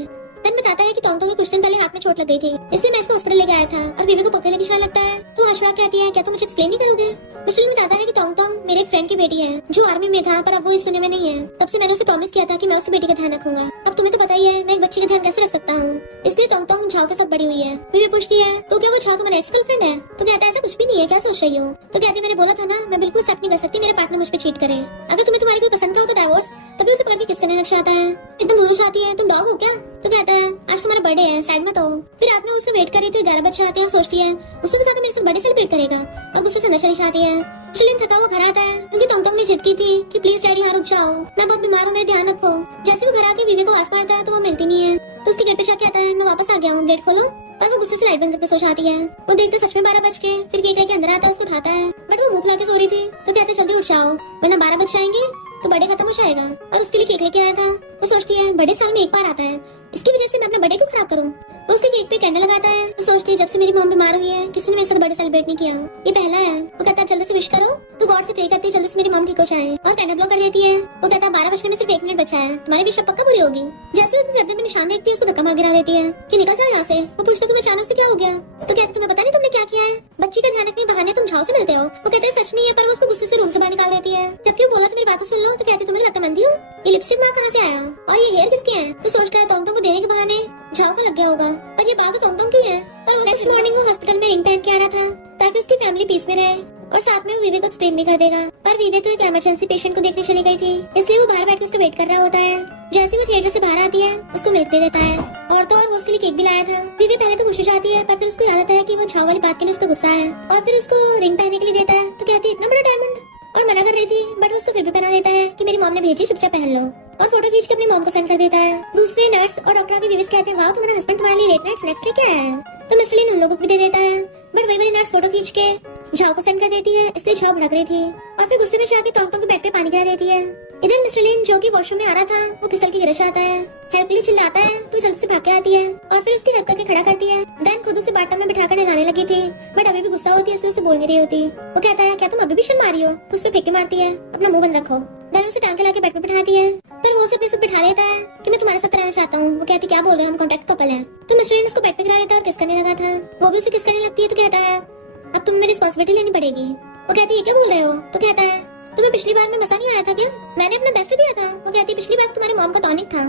तन बताता है कि टोंटों के कुछ दिन पहले हाथ में चोट लग गई थी, इसलिए मैं इसको हॉस्पिटल लेके आया था। और विवे को पकड़ने की लगता है तो हर्षरा कहती है क्या तुम मुझे एक्सप्लेन नहीं करोगे। मिस्टर लिन बताता है कि टोंटों मेरे एक फ्रेंड की बेटी है जो आर्मी में था पर अब वो इस दुनिया में नहीं है। तब से मैंने उसे प्रॉमिस किया था कि मैं उसकी बेटी का ध्यान रखूंगा। अब तुम्हें तो पता ही है मैं एक बच्ची का ध्यान कैसे रख सकता हूँ, इसलिए टोंटों झाव के साथ बड़ी हुई है। विवे पूछती है तो क्या वो झाव तुम्हारा एक्स गर्लफ्रेंड है। तो कहता है ऐसा कुछ भी नहीं है, क्या सोच रही हो। तो कहती है मैंने बोला था ना मैं बिल्कुल एक्सेप्ट नहीं कर सकती मेरे पार्टनर मुझ पे चीट करे। अगर तुम्हें तुम्हारी कोई पसंद का हो तो डाइवोर्स। तभी उसे पकड़ के किस करने लग जाता है। एकदम दूर जाती है तुम डॉग हो क्या। तो कहता है आज तुम्हारा बर्थडे है साइड में तो। फिर रात में उसका वेट कर रही थी 11 बजे आते हैं। सोचती है उसने तो कहा था मेरे साथ बर्थडे सेलिब्रेट करेगा और गुस्से से नशा चली है। शिलिन थका हुआ घर आता है क्योंकि टोंटों ने जिद की थी कि प्लीज डैडी यहाँ रुक जाओ, मैं बहुत बीमार हूँ मेरा ध्यान रखो। जैसे वो घर आके विवे को आस पाता है तो वो मिलती नहीं है। तो उसके गेट पे जाके आता है मैं वापस आ गया हूँ गेट खोलो। पर वो गुस्से से लाइट बंद करके सो जाती है। वो देखते सच में 12 बज के। फिर केक लेके अंदर आता है उसको उठाता है बट वो मुंह फुला के सो रही थी। तो कहते जल्दी उठ जाओ वरना 12 बज जाएंगे तो बर्थडे खत्म हो जाएगा। और उसके लिए केक लेके आया था। वो सोचती है बर्थडे साल में एक बार आता है, इसकी वजह से मैं अपना बर्थडे को खराब करूँ। वो उसके केक पे कैंडल लगाता है। तो सोचती है जब से मेरी मॉम बीमार हुई है किसी ने मेरे साथ बर्थडे सेलिब्रेट नहीं किया, ये पहला है। वो कहता है जल्दी से विश करो। तो गॉड से प्रे करती है जल्दी से मेरी मॉम ठीक हो जाए और कैंडल ब्लो कर देती है। वो कहता है 12 बजने में सिर्फ 1 मिनट बचा है, तुम्हारी विश अब पक्का पूरी होगी। जैसे वो गर्दन पे निशान देखती है उसको धक्का मार गिरा देती है कि निकल जाओ यहाँ से। वो पूछते तुम्हें अचानक से क्या हो गया। तो कहती तुम्हें पता नहीं तुमने क्या किया है, बच्ची का ध्यान रखने बहाने तुम झाव से मिलते हो। वो कहते हैं सच नहीं है पर वो उसको गुस्से से रूम से बाहर निकाल देती है। जबकि वो बोला तो मेरी बातें सुन लो। तो कहती तुम्हें लगता मंदी हूँ, ये लिपस्टिक माँ कहाँ से आया और ये हेयर किसके हैं। तो सोचता है टोंटों को देने के बहाने झाव को लग गया होगा पर ये बात तो टोंटों की है। पर नेक्स्ट मॉर्निंग वो हॉस्पिटल में रिंग पहन के आ रहा था ताकि उसकी फैमिली पीस में रहे और साथ में वो विवे को एक्सप्लेन भी कर देगा। पर विवे तो एक इमरजेंसी पेशेंट को देखने चली गई थी, इसलिए वो बाहर बैठ के उसका वेट कर रहा होता है। जैसे वो थिएटर से बाहर आती है उसको मिल्क दे देता है और तो और वो उसके लिए केक भी लाया था। विवे पहले तो खुश हो जाती है पर फिर उसको याद आता है कि वो झाव वाली बात के लिए उस पर गुस्सा है और फिर उसको रिंग पहनने के लिए देता है। तो कहती है इतना बड़ा डायमंड, और मना कर रही थी बट उसको फिर भी पहना देता है कि मेरी मॉम ने भेजी चुपचाप पहन लो। और फोटो खींच के अपनी मॉम को सेंड कर देता है। दूसरे नर्स और डॉक्टर के विवेश कहते हैं वाह तुम्हारा हस्बैंड तुम्हारे लिए लेट नाइट स्नैक्स लेके आया है। तो मिस्टर लिन उन लोगों को भी दे देता है बट वही वाली नर्स फोटो खींच के झाव को सेंड कर देती है, इसलिए झाव भड़क रही थी और फिर गुस्से में जाके टोंटों के बेड पे पानी गिरा देती है। इधर मिस्टर लिन जो कि वॉशरूम में आ रहा था वो फिसल के गिर जाता है। हेल्प के लिए चिल्लाता है तो जल्दी से भाग के आती है और फिर उसकी हेल्प करके खड़ा करती है। देन खुद उसे बाटम में बिठाकर नहलाने लगी थी बट अभी भी गुस्सा होती है इसलिए उसे बोल नहीं रही होती। वो कहता है क्या तुम अभी भी शर्म आ रही हो। तो उस पर फेंके मारती है अपना मुंह बंद रखो। देन उसे टांग के लाके बेड पे बिठाती है। फिर वो उसे अपने साथ बिठा लेता है कि मैं तुम्हारे साथ रहना चाहता हूँ। वो कहती क्या बोल रहे हो हम कॉन्ट्रैक्ट कपल हैं। तो मिस्टर लिन उसको बेड पे गिरा देता है और किस करने लगा था। वो भी उसे किस करने लगती है तो कहता है अब तुम्हें रिस्पॉन्सिबिलिटी लेनी पड़ेगी। वो कहती है क्या बोल रहे हो। तो कहता है तुम्हें पिछली बार में मसा नहीं आया था क्या, मैंने अपना बेस्ट दिया था। वो कहती है पिछली बार तुम्हारे मॉम का टॉनिक था,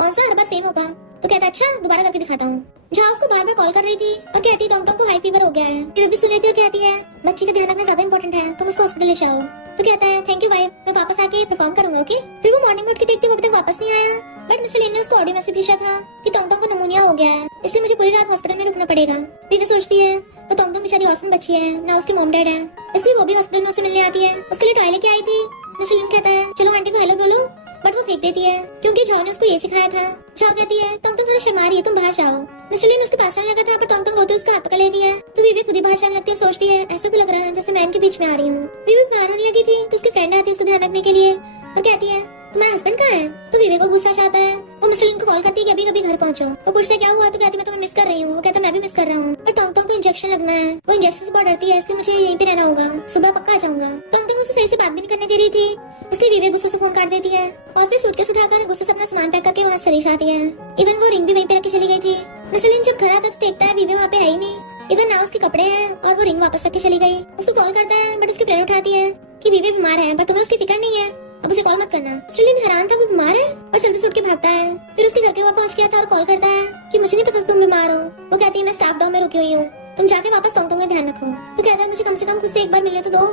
कौन सा हर बार सेम होगा। तो कहता है अच्छा दोबारा करके दिखाता हूँ। जहाँ उसको बार बार कॉल कर रही थी और कहती टोंटों को हाई फीवर हो गया है। फिर भी सुन लेती है कहती है बच्ची का ध्यान रखना ज्यादा इंपॉर्टेंट है, तुम उसको हॉस्पिटल ले जाओ। तो कहता है थैंक यू वाइफ, मैं वापस आके परफॉर्म करूंगा ओके। फिर वो मॉर्निंग में उठ के देखती है वो अभी तक वापस नहीं मिस्टर लिन ने उसको ऑडियो मैसेज भेजा था कि तोंगतोंग को निमोनिया हो गया है, इसलिए मुझे पूरी रात हॉस्पिटल में रुकना पड़ेगा। वीवी सोचती है वो तोंगतोंग बेचारी ऑर्फन बच्ची है, ना उसके मॉम डैड है, इसलिए वो भी हॉस्पिटल में उससे मिलने आती है। उसके लिए टॉय लेके आई थी। मिस्टर लिन कहता है चलो आंटी को हेलो बोलो, बट वो फेंक देती है क्योंकि झाओ ने उसको ये सिखाया था। झाओ कहती है तोंगतोंग थोड़ा शर्मा रही है, तुम बाहर जाओ। मिस्टर लिन उसके पास जाने लगा था पर तोंगतोंग रोते उसका हाथ पकड़ लेती है, तो वीवी खुद ही बाहर जाने लगती है। सोचती है ऐसा क्यों लग रहा है जैसे मैं इनके बीच में आ रही हूँ। वीवी बाहर होने लगी थी तो उसकी फ्रेंड आती है उसको ध्यान रखने के लिए और कहती है तुम्हारा हस्बैंड कहाँ है। तो वीवी को गुस्सा आता है, वो मिस्टर लिन को कॉल करती है कि अभी कभी घर पहुंचो। वो पूछते है क्या हुआ, तो कहती मैं तुम्हें मिस कर रही हूँ। वो कहता मैं भी मिस कर रहा हूँ, पर तोंगतोंग को इंजेक्शन लगना है, वो इंजेक्शन से बहुत डरती है, इसलिए मुझे यहीं पे रहना होगा, सुबह पक्का आ जाऊंगा। तोंगतोंग उससे सही से बात भी नहीं करने दे रही थी, इसलिए वीवी गुस्से से फोन काट देती है और फिर सूटकेस उठाकर गुस्से से अपना सामान पैक करके वहाँ से चली जाती है। इवन वो रिंग भी वहीं पे रख के चली गई थी। मिस्टर लिन जब घर आता तो देखता है वीवी वहाँ पे है ही नहीं, इवन ना उसके कपड़े हैं और वो रिंग वापस रख के चली गई। उसको कॉल करता है बट उसकी फ्रेंड उठाती है कि वीवी बीमार है, पर तुम्हें उसकी फिक्र नहीं है, अब उसे कॉल मत करना। मिस्टर लिन हैरान था वो बीमार है और जल्दी से उठ के भागता है। फिर उसके घर के वहाँ पहुँच गया था और कॉल करता है कि मुझे नहीं पता तुम बीमार हो। वो कहती है मैं स्टाफ डाउन में रुकी हुई हूँ, तुम जाके वापस तोंगतोंग का ध्यान रखो। तो कहता है मुझे कम से कम खुद से एक बार मिलने तो दो,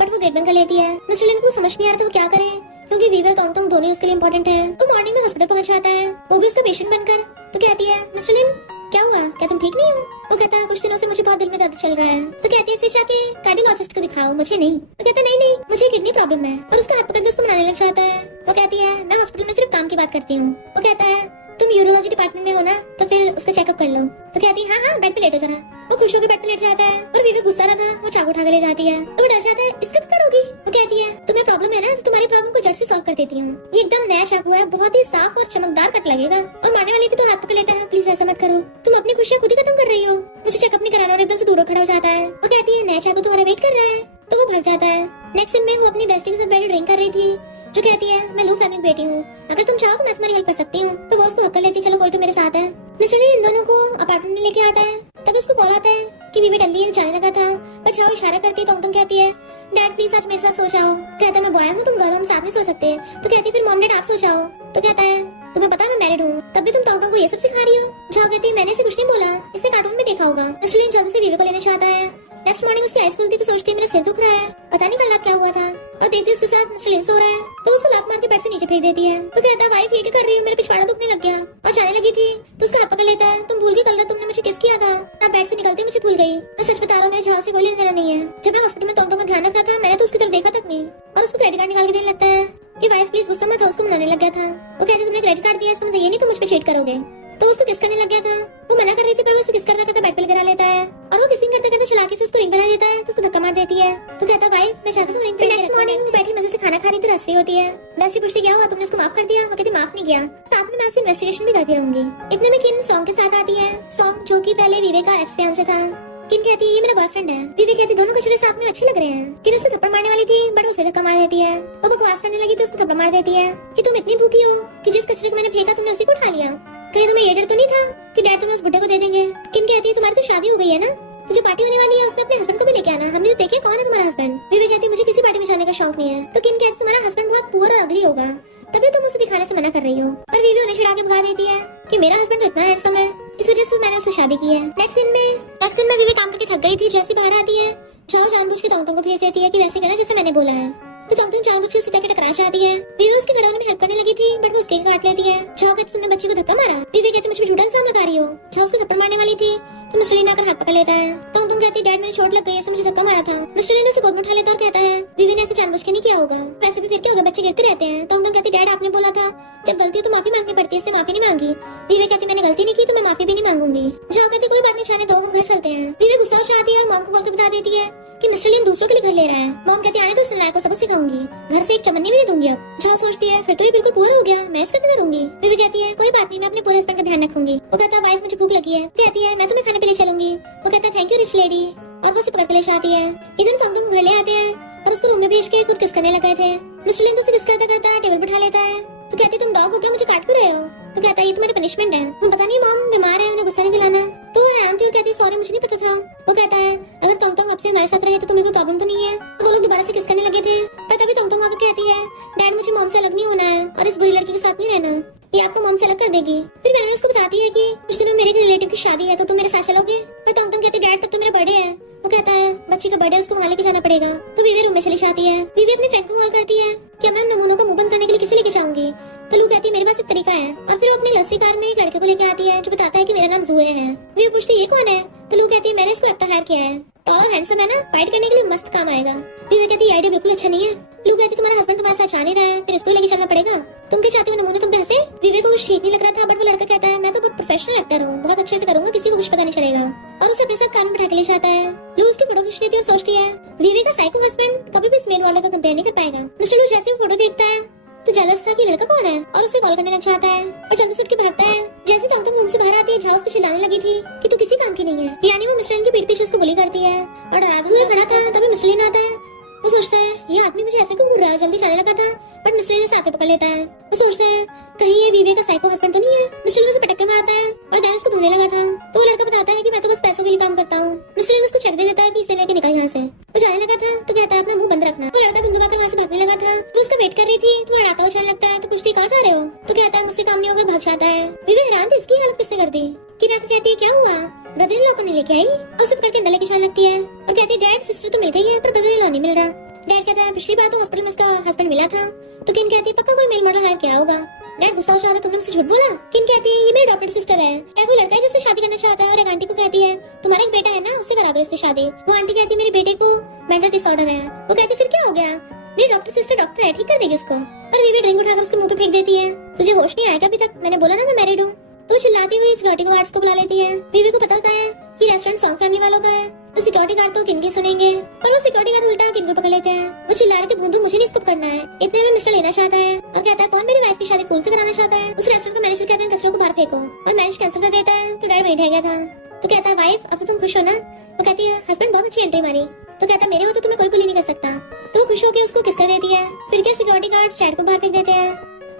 बट वो गेट बंद कर लेती है। मिस्टर लिन को समझ नहीं आ रहा था वो क्या करे, क्योंकि वीवी और तोंगतोंग दोनों उसके लिए इंपॉर्टेंट है। तो मॉर्निंग में हॉस्पिटल पहुंच जाता है, वो भी उसका पेशेंट बनकर। तो कहती है मिस्टर लिन क्या हुआ, क्या तुम ठीक नहीं हो। वो कहता है कुछ दिनों से मुझे बहुत दिल में दर्द चल रहा है। तो कहती है फिर जाके कार्डियोलॉजिस्ट को दिखाओ, मुझे नहीं। तो कहता है नहीं मुझे किडनी प्रॉब्लम है, और उसका हाथ पकड़ के उसको मनाने लग जाता है। वो कहती है मैं हॉस्पिटल में सिर्फ काम की बात करती हूँ। वो कहता है तुम यूरोलॉजी डिपार्टमेंट में हो ना, तो फिर उसका चेकअप कर लो। तो कहती है हाँ बेड पे लेटो जरा। वो खुश होकर बेड पे लेट जाता है और वीवी गुस्सा रहा था, वो चाकू उठा के ले जाती है। तो वो डर जाता है इसका क्या करोगी। वो कहती है तुम्हें प्रॉब्लम है ना, तो तुम्हारी प्रॉब्लम को जड़ से सॉल्व कर देती हूँ। ये एकदम नया चाकू है, बहुत ही साफ और चमकदार कट लगेगा। और मारने वाली थी तो हाथ पकड़ लेता है, प्लीज ऐसा मत करो, तुम अपनी खुशियाँ खुद ही खत्म कर रही हो, मुझे चेकअप नहीं कराना। और एकदम से दूर खड़ा हो जाता है। वो कहती है नया चाकू तुम्हारा वेट कर रहा है, तो वो भाग जाता है। नेक्स्ट सीन में वो अपनी बेस्टी के साथ बैठे ड्रिंक कर रही थी, जो कहती है मैं लू फैमिली की बेटी हूँ, अगर तुम चाहो तो मैं तुम्हारी हेल्प कर सकती हूँ। तो वो उसको हक कर लेती है, चलो कोई तो मेरे साथ है। मिस्टर लिन इन दोनों को अपार्टमेंट में लेके आता है, तब उसको कॉल आता है कि वीवी डल्ली जाने लगा था, पर चाहो इशारा करती है। तोंगतोंग कहती है डैड प्लीज आज मेरे साथ सो जाओ। कहता है मैं बॉय हूँ, तुम गर्ल, हम साथ में सो सकते हैं। तो कहती है फिर मॉम डैड आप सो जाओ। तो कहता है तुम्हें पता है मैं मैरिड हूँ, तब भी तुम तोंगतोंग को ये सब सिखा रही हो। जाओ कहती है मैंने इसे कुछ नहीं बोला, इसने कार्टून में देखा होगा। मिस्टर लिन जल्दी से वीवी को लेने चाहता है। नेक्स्ट मॉर्निंग उसकी आईज खुलती तो सोचती है मेरा सिर दुख रहा है, पता नहीं कल रात क्या हुआ था, और देखती है उसके साथ मिस्टर लिन सो रहा है। तो उसको लात मार के बेड से नीचे फेंक देती है। तो कहता है वाइफ ये क्या कर रही हो, मेरा पिछवाड़ा दुखने लग गया। और जाने लगी थी तो उसका हाथ पकड़ लेता है, तुम भूल गई कल रात तुमने मुझे किस किया था। आप बेड से निकलते मुझे भूल गई। मैं सच बता रहा हूँ, मेरे जहाँ से कोई लेने देना नहीं है। जब मैं हॉस्पिटल में तोंगतोंग का ध्यान रख रहा था, मैंने तो उसकी तरफ देखा तक नहीं। और उसको क्रेडिट कार्ड निकाल के देने लगता है कि वाइफ प्लीज गुस्सा मत हो, उसको मनाने लग गया था। वो कहते तुमने क्रेडिट कार्ड दिया, इसका मतलब ये नहीं तुम मुझ पे चीट करोगे। तो उसको किस करने लग गया था। वो मना कर रही थी पर वो उसे किस करना कहता बेड पे गिरा लेता है, और वो किसिंग करते करते चलाके से उसको रिंग बना देता है। तो उसको धक्का मार देती है। तो कहता है वाइफ मैं चाहता हूँ रिंग। नेक्स्ट मॉर्निंग वो बैठी मजे से खाना खा रही थी, हंस रही होती है। बेस्टी पूछती क्या हुआ, तुमने उसको माफ कर दिया। वो कहती माफ नहीं किया, साथ में मैं उसकी इन्वेस्टिगेशन भी करती रहूंगी। इतने में किन सॉन्ग के साथ आती है, सॉन्ग जो कि पहले वीवे का एक्स फियांसे था। किन कहती है ये मेरा बॉयफ्रेंड है। वीवी कहती दोनों कचरे साथ में अच्छे लग रहे हैं। किन उसको थप्पड़ मारने वाली थी बट उसे धक्का मार देती है। वो बकवास करने लगी तो उसको थप्पड़ मार देती है कि तुम इतनी भूखी हो कि जिस कचरे को मैंने फेंका तुमने उसी को उठा लिया। कहीं तुम्हें ये डर तो नहीं था कि डैड तुम्हें उस बुड्ढे को दे देंगे। किन कहती है तुम्हारी तो शादी हो गई है ना, तो जो पार्टी होने वाली है उसमें अपने हस्बैंड को भी लेके आना, हमने तो देखे कौन है तुम्हारा हस्बैंड। वीवी कहती है मुझे किसी पार्टी में जाने का शौक नहीं है। तो किन कहती तुम्हारा हस्बैंड बहुत पुअर और अगली होगा, तभी तुम उसे दिखाने से मना कर रही हो। पर वीवी उन्हें चिढ़ा के भगा देती है कि मेरा हस्बैंड तो इतना हैंडसम है, इस वजह से मैंने उससे शादी की है। नेक्स्ट सीन में वीवी काम करके थक गई थी, जैसे बाहर आती है जाओ जानबूझ के तोंगतोंग को भेज देती है कि वैसे करना जैसे मैंने बोला है। तो तोंगतोंग जानबूझ के उससे जाके टकरा जाती है। वीवी उसके खड़े होने में हेल्प करने लगी थी बट वो उसके काट लेती है। जाओ कहती तुमने बच्ची को धक्का मारा। वीवी कहती मुझ पे झूठा इल्जाम लगा रही हो। जाओ उसको थप्पड़ मारने वाली थी तो मिस्टर लिन आकर हाथ पकड़ लेता है। तोंगतोंग कहती डैड मेरी चोट लग गई, ऐसे मुझे धक्का मारा था। मिस्टर लिन उसे गोद में उठा लेता और कहता है वीवी ने ऐसे जानबूझ के नहीं किया होगा, वैसे भी फिर क्या होगा, बच्चे गिरते रहते हैं। तोंगतोंग कहती डैड आपने बोला था जब गलती हो तो माफी मांगनी पड़ती है, इसने माफी नहीं मांगी। वीवी कहती मैंने गलती नहीं की तो मैं माफी भी नहीं मांगूंगी। जाओ कहती कोई बात नहीं, जाने दो, हम घर चलते हैं। वीवी गुस्सा हो जाती है और मॉम को कॉल कर बता देती है कि मिस्टर लिन दूसरों के लिए घर ले रहा है। मॉम कहती आने तो उस नालायक को सबक सिखाऊंगी, घर से एक चमन्नी भी नहीं दूंगी। अब जाओ सोचती है फिर तो ये बिल्कुल पूरा हो गया, मैं इसका क्या करूंगी। वीवी कहती है कोई बात नहीं, मैं अपने पूरे हस्बैंड का ध्यान रखूंगी। वो कहता है वाइफ मुझे भूख लगी है। कहती है मैं तुम्हें खाने पे ले चलूंगी। वो कहता है थैंक यू रिच लेडी, और वो उसे पकड़ के ले जाती है। इधर तोंगतोंग को घर ले आते हैं और उसको रूम में भेज के खुद किस करने लगे थे। मिस्टर लिन तो उसे किस करता करता टेबल पर उठा लेता है। तो कहती तुम डॉग हो क्या, मुझे काट क्यों रहे हो। तो कहता है ये तुम्हारी पनिशमेंट है। मुझे पता नहीं मॉम बीमार है, उन्हें गुस्सा नहीं दिलाना। तो वो हैरान थी और कहती सॉरी मुझे नहीं पता था। वो कहता है अगर तोंगतोंग आपसे हमारे साथ रहे तो तुम्हें कोई प्रॉब्लम तो नहीं है। और वो लोग दोबारा से किस करने लगे थे, पर तभी तोंगतोंग आकर कहती है डैड मुझे मॉम से अलग नहीं होना है और इस बुरी लड़की के साथ नहीं रहना। ये आपको मॉम से अलग कर देगी। फिर मैंने उसको बताती है कि कुछ दिनों में मेरे रिलेटिव की शादी है तो तुम मेरे साथ चलोगे। पर तोंगतोंग कहती है डैड तब तो मेरा बर्थडे है। वो कहता है बच्ची का बर्थडे उसको वहाँ लेके जाना पड़ेगा। तो वीवी रूम में चली जाती है। वीवी अपनी फ्रेंड को कॉल करती है कि मैं नमूनों का मुंह बंद करने के लिए किसे लेके जाऊंगी। तो लू कहती है मेरे पास एक तरीका है। और फिर वो अपनी लस्सी कार में एक लड़के को लेके आती है जो बताता है कि मेरा नाम जुए है। वीवी पूछती है ये कौन है। तो लू कहती है मैंने इसको एक्टर हायर किया है, टॉल और हैंडसम है ना, फाइट करने के लिए मस्त काम आएगा। वीवी कहती है आइडिया बिल्कुल अच्छा नहीं है। लू कहती तुम्हारा हस्बैंड तुम्हारे साथ आ नहीं रहा है, फिर इसको लेके चलना पड़ेगा। तुम क्या चाहते हो नमूने तुम पे हंसे। वीवी को ठीक नहीं लग रहा था बट वो लड़का कहता है मैं तो बहुत प्रोफेशनल एक्टर हूँ, बहुत अच्छे से करूंगा, किसी को कुछ पता नहीं चलेगा। और उसे अपने साथ कार में बैठा के ले जाता है। लू उसकी फोटो खींच लेती है और सोचती है वीवी का साइको हस्बैंड कभी भी इस मेल वालों का कंपेयर नहीं कर पाएगा। मिस्टर लू जैसे वो फोटो देखता है तो जेलस था कि लड़का कौन है और उसे कॉल करने लग जाता है और जल्दी से उठ के भागता है। जैसे तोंगतोंग रूम से बाहर आती है जहाँ उसको चिल्लाने लगी थी कि तू किसी काम की नहीं है, यानी वो मिस्टर की पीठ पीछे उसको बुली करती है। और जुए खड़ा था तभी मिस्टर लिन आता है। वो सोचता है ये आदमी मुझे ऐसे क्यों घूर रहा है, जल्दी जाने लगा था बट मिस्टर लिन उसे आते पकड़ लेता है। वो सोचता है कहीं ये वीवी का साइको हस्बैंड तो नहीं है। मिस्टर लिन उसे पटक के मारता है और देन उसको धोने लगा था। तो वो लड़का बताता है कि मैं तो बस पैसों के लिए काम करता हूँ। मिस्टर लिन उसको चेक दे देता है कि इसे लेके निकल यहाँ से। वो जाने लगा था तो कहता है अपना मुंह बंद रखना। वो लड़का धुंधुमा कर वहाँ से भागने लगा था। वो उसका वेट कर रही थी तो लड़ाता हुआ चलने लगता है। तो पूछती कहाँ जा रहे हो। तो कहता है मुझसे काम नहीं होगा, भाग जाता है। वीवी हैरान थी इसकी हालत किसने कर दी। किरा को कहती है क्या हुआ, ब्रदर इन लॉ को नहीं लेके आई। और सब करके अंदर लेके जाने लगती है और कहती है डैड सिस्टर तो मिल गई है पर ब्रदर इन लॉ नहीं मिल रहा। डैड कहता है पिछली बार तो हॉस्पिटल में उसका हस्बैंड मिला था। तो किन कहती है पक्का कोई मेल मॉडल हायर किया होगा। डैड गुस्सा हो जाता है तुमने मुझसे झूठ बोला। किन कहती है ये मेरी अडॉप्टेड सिस्टर है, क्या कोई लड़का है जिससे शादी करना चाहता है। और एक आंटी को कहती है तुम्हारा एक बेटा है ना, उससे करा दो इससे शादी। वो आंटी कहती है मेरे बेटे को मेंटल डिसऑर्डर है। वो कहती फिर क्या हो गया, मेरी अडॉप्टेड सिस्टर डॉक्टर है, ठीक कर देगी उसको। पर वीवी ड्रिंक उठाकर उसके मुंह पे फेंक देती है। तुझे होश नहीं आएगा अभी तक, मैंने बोला ना मैं मैरिड हूँ। तो चिल्लाती हुई सिक्योरिटी गार्ड्स को बुला लेती है। वीवी को पता होता है कि रेस्टोरेंट सॉन्ग फैमिली वालों का है तो सिक्योरिटी गार्ड तो किन की सुनेंगे। पर वो सिक्योरिटी गार्ड उल्टा किन को पकड़ लेते हैं। वो चिल्ला रहे थे बूंदू मुझे नहीं स्कूप करना है। इतने में मिस्टर लेना चाहता है और कहता है कौन मेरी वाइफ की शादी फूल से कराना चाहता है। उस रेस्टोरेंट को मैनेजर कहते हैं कचरों को बाहर फेंको और मैनेज कैंसिल कर देता है। तो डैड बैठ गया था। तो कहता है वाइफ अब तो तुम खुश हो ना। वो कहती है हस्बैंड बहुत अच्छी एंट्री मारी। तो कहता है मेरे हो तो तुम्हें कोई बुली नहीं कर सकता। तो वो खुश होकर उसको किस कर देती है। फिर क्या सिक्योरिटी गार्ड डैड को बाहर फेंक देते हैं।